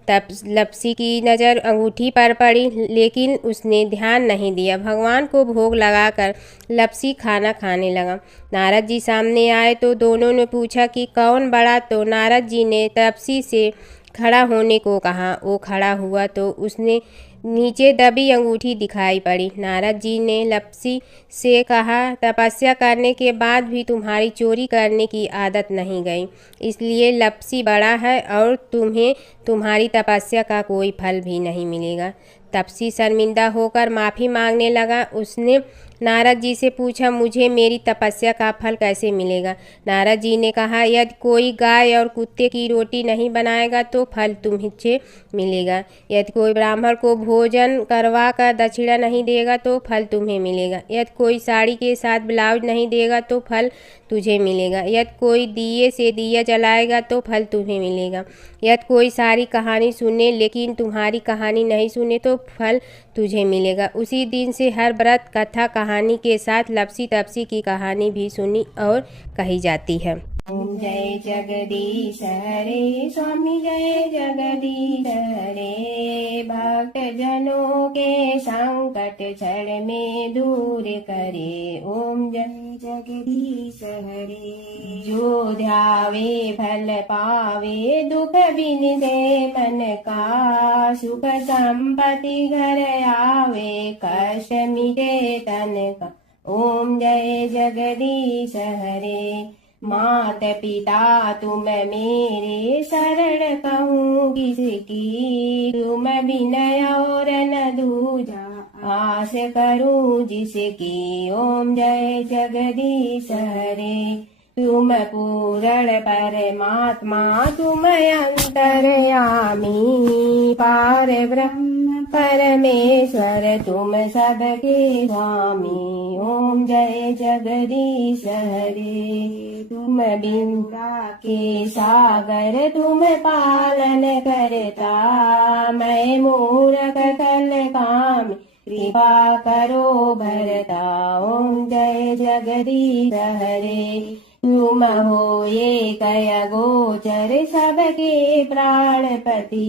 तब लपसी की नज़र अंगूठी पर पड़ी, लेकिन उसने ध्यान नहीं दिया। भगवान को भोग लगाकर लपसी खाना खाने लगा। नारद जी सामने आए तो दोनों ने पूछा कि कौन बड़ा, तो नारद जी ने तपसी से खड़ा होने को कहा। वो खड़ा हुआ तो उसने नीचे दबी अंगूठी दिखाई पड़ी। नारद जी ने लपसी से कहा, तपस्या करने के बाद भी तुम्हारी चोरी करने की आदत नहीं गई, इसलिए लपसी बड़ा है और तुम्हें तुम्हारी तपस्या का कोई फल भी नहीं मिलेगा। तपसी शर्मिंदा होकर माफ़ी मांगने लगा। उसने नारद जी से पूछा, मुझे मेरी तपस्या का फल कैसे मिलेगा? नारद जी ने कहा, यदि कोई गाय और कुत्ते की रोटी नहीं बनाएगा तो फल तुम्हें मिलेगा। यदि कोई ब्राह्मण को भोजन करवा कर दक्षिणा नहीं देगा तो फल तुम्हें मिलेगा। यदि कोई साड़ी के साथ ब्लाउज नहीं देगा तो फल तुझे मिलेगा। यदि कोई दिए से दिया जलाएगा तो फल तुम्हें मिलेगा। यदि कोई सारी कहानी सुने लेकिन तुम्हारी कहानी नहीं सुने तो फल तुझे मिलेगा। उसी दिन से हर व्रत कथा कहानी के साथ लपसी तपसी की कहानी भी सुनी और कही जाती है। ओम जय जगदीश हरे स्वामी जय जगदीश हरे, भक्त जनों के संकट क्षण में दूर करे। ओम जय जगदीश हरे, जो ध्यावे फल पावे, दुख बिन दे मन का, सुख संपत्ति घर आवे, कष्ट मिटे तन का। ओम जय जगदीश हरे, मात पिता तुम मेरे, शरण कहूँ किसकी, तुम विनय और न दूजा, आस करूँ जिसकी। ओम जय जगदीश हरे, तुम पूर्ण परमात्मा, तुम अंतर्यामी, पार ब्रह्म परमेश्वर, तुम सबके स्वामी। ओम जय जगदीश हरे, तुम बिंदा के सागर, तुम पालन करता, मैं मूरख कल काम, कृपा करो भरता। ओम जय जगदीश हरे, तुम हो ये कय गोचर, सबके प्राणपति,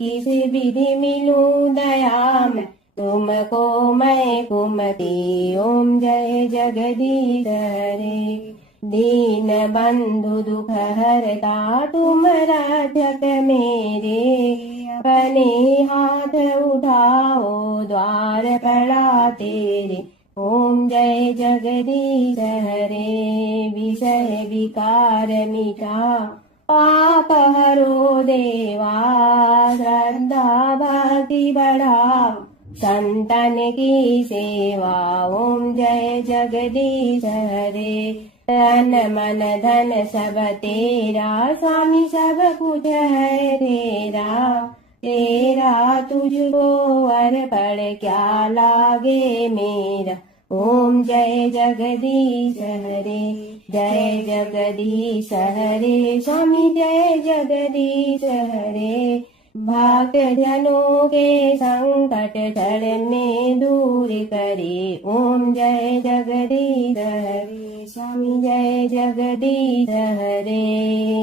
किस विधि मिलूं दया में, तुमको मैं कुमति। ओम जय जगदीश हरे, दीन बंधु दुख हरता, तुम रक्षक मेरे, अपने हाथ उठाओ, द्वार पड़ा तेरे। ओम जय जगदीश हरे, विषय विकार मिटा, पाप हरो देवा, श्रद्धा भक्ति बढ़ाओ, संतन की सेवा। ओम जय जगदीश हरे, तन मन धन सब तेरा, स्वामी सब कुछ है तेरा, तेरा तुझको अर्पण क्या लागे मेरा। ओम जय जगदीश हरे, जय जगदीश हरे, स्वामी जय जगदीश हरे, भक्त जनों के संकट क्षण में दूर करे। ओम जय जगदीश हरे, स्वामी जय जगदीश हरे।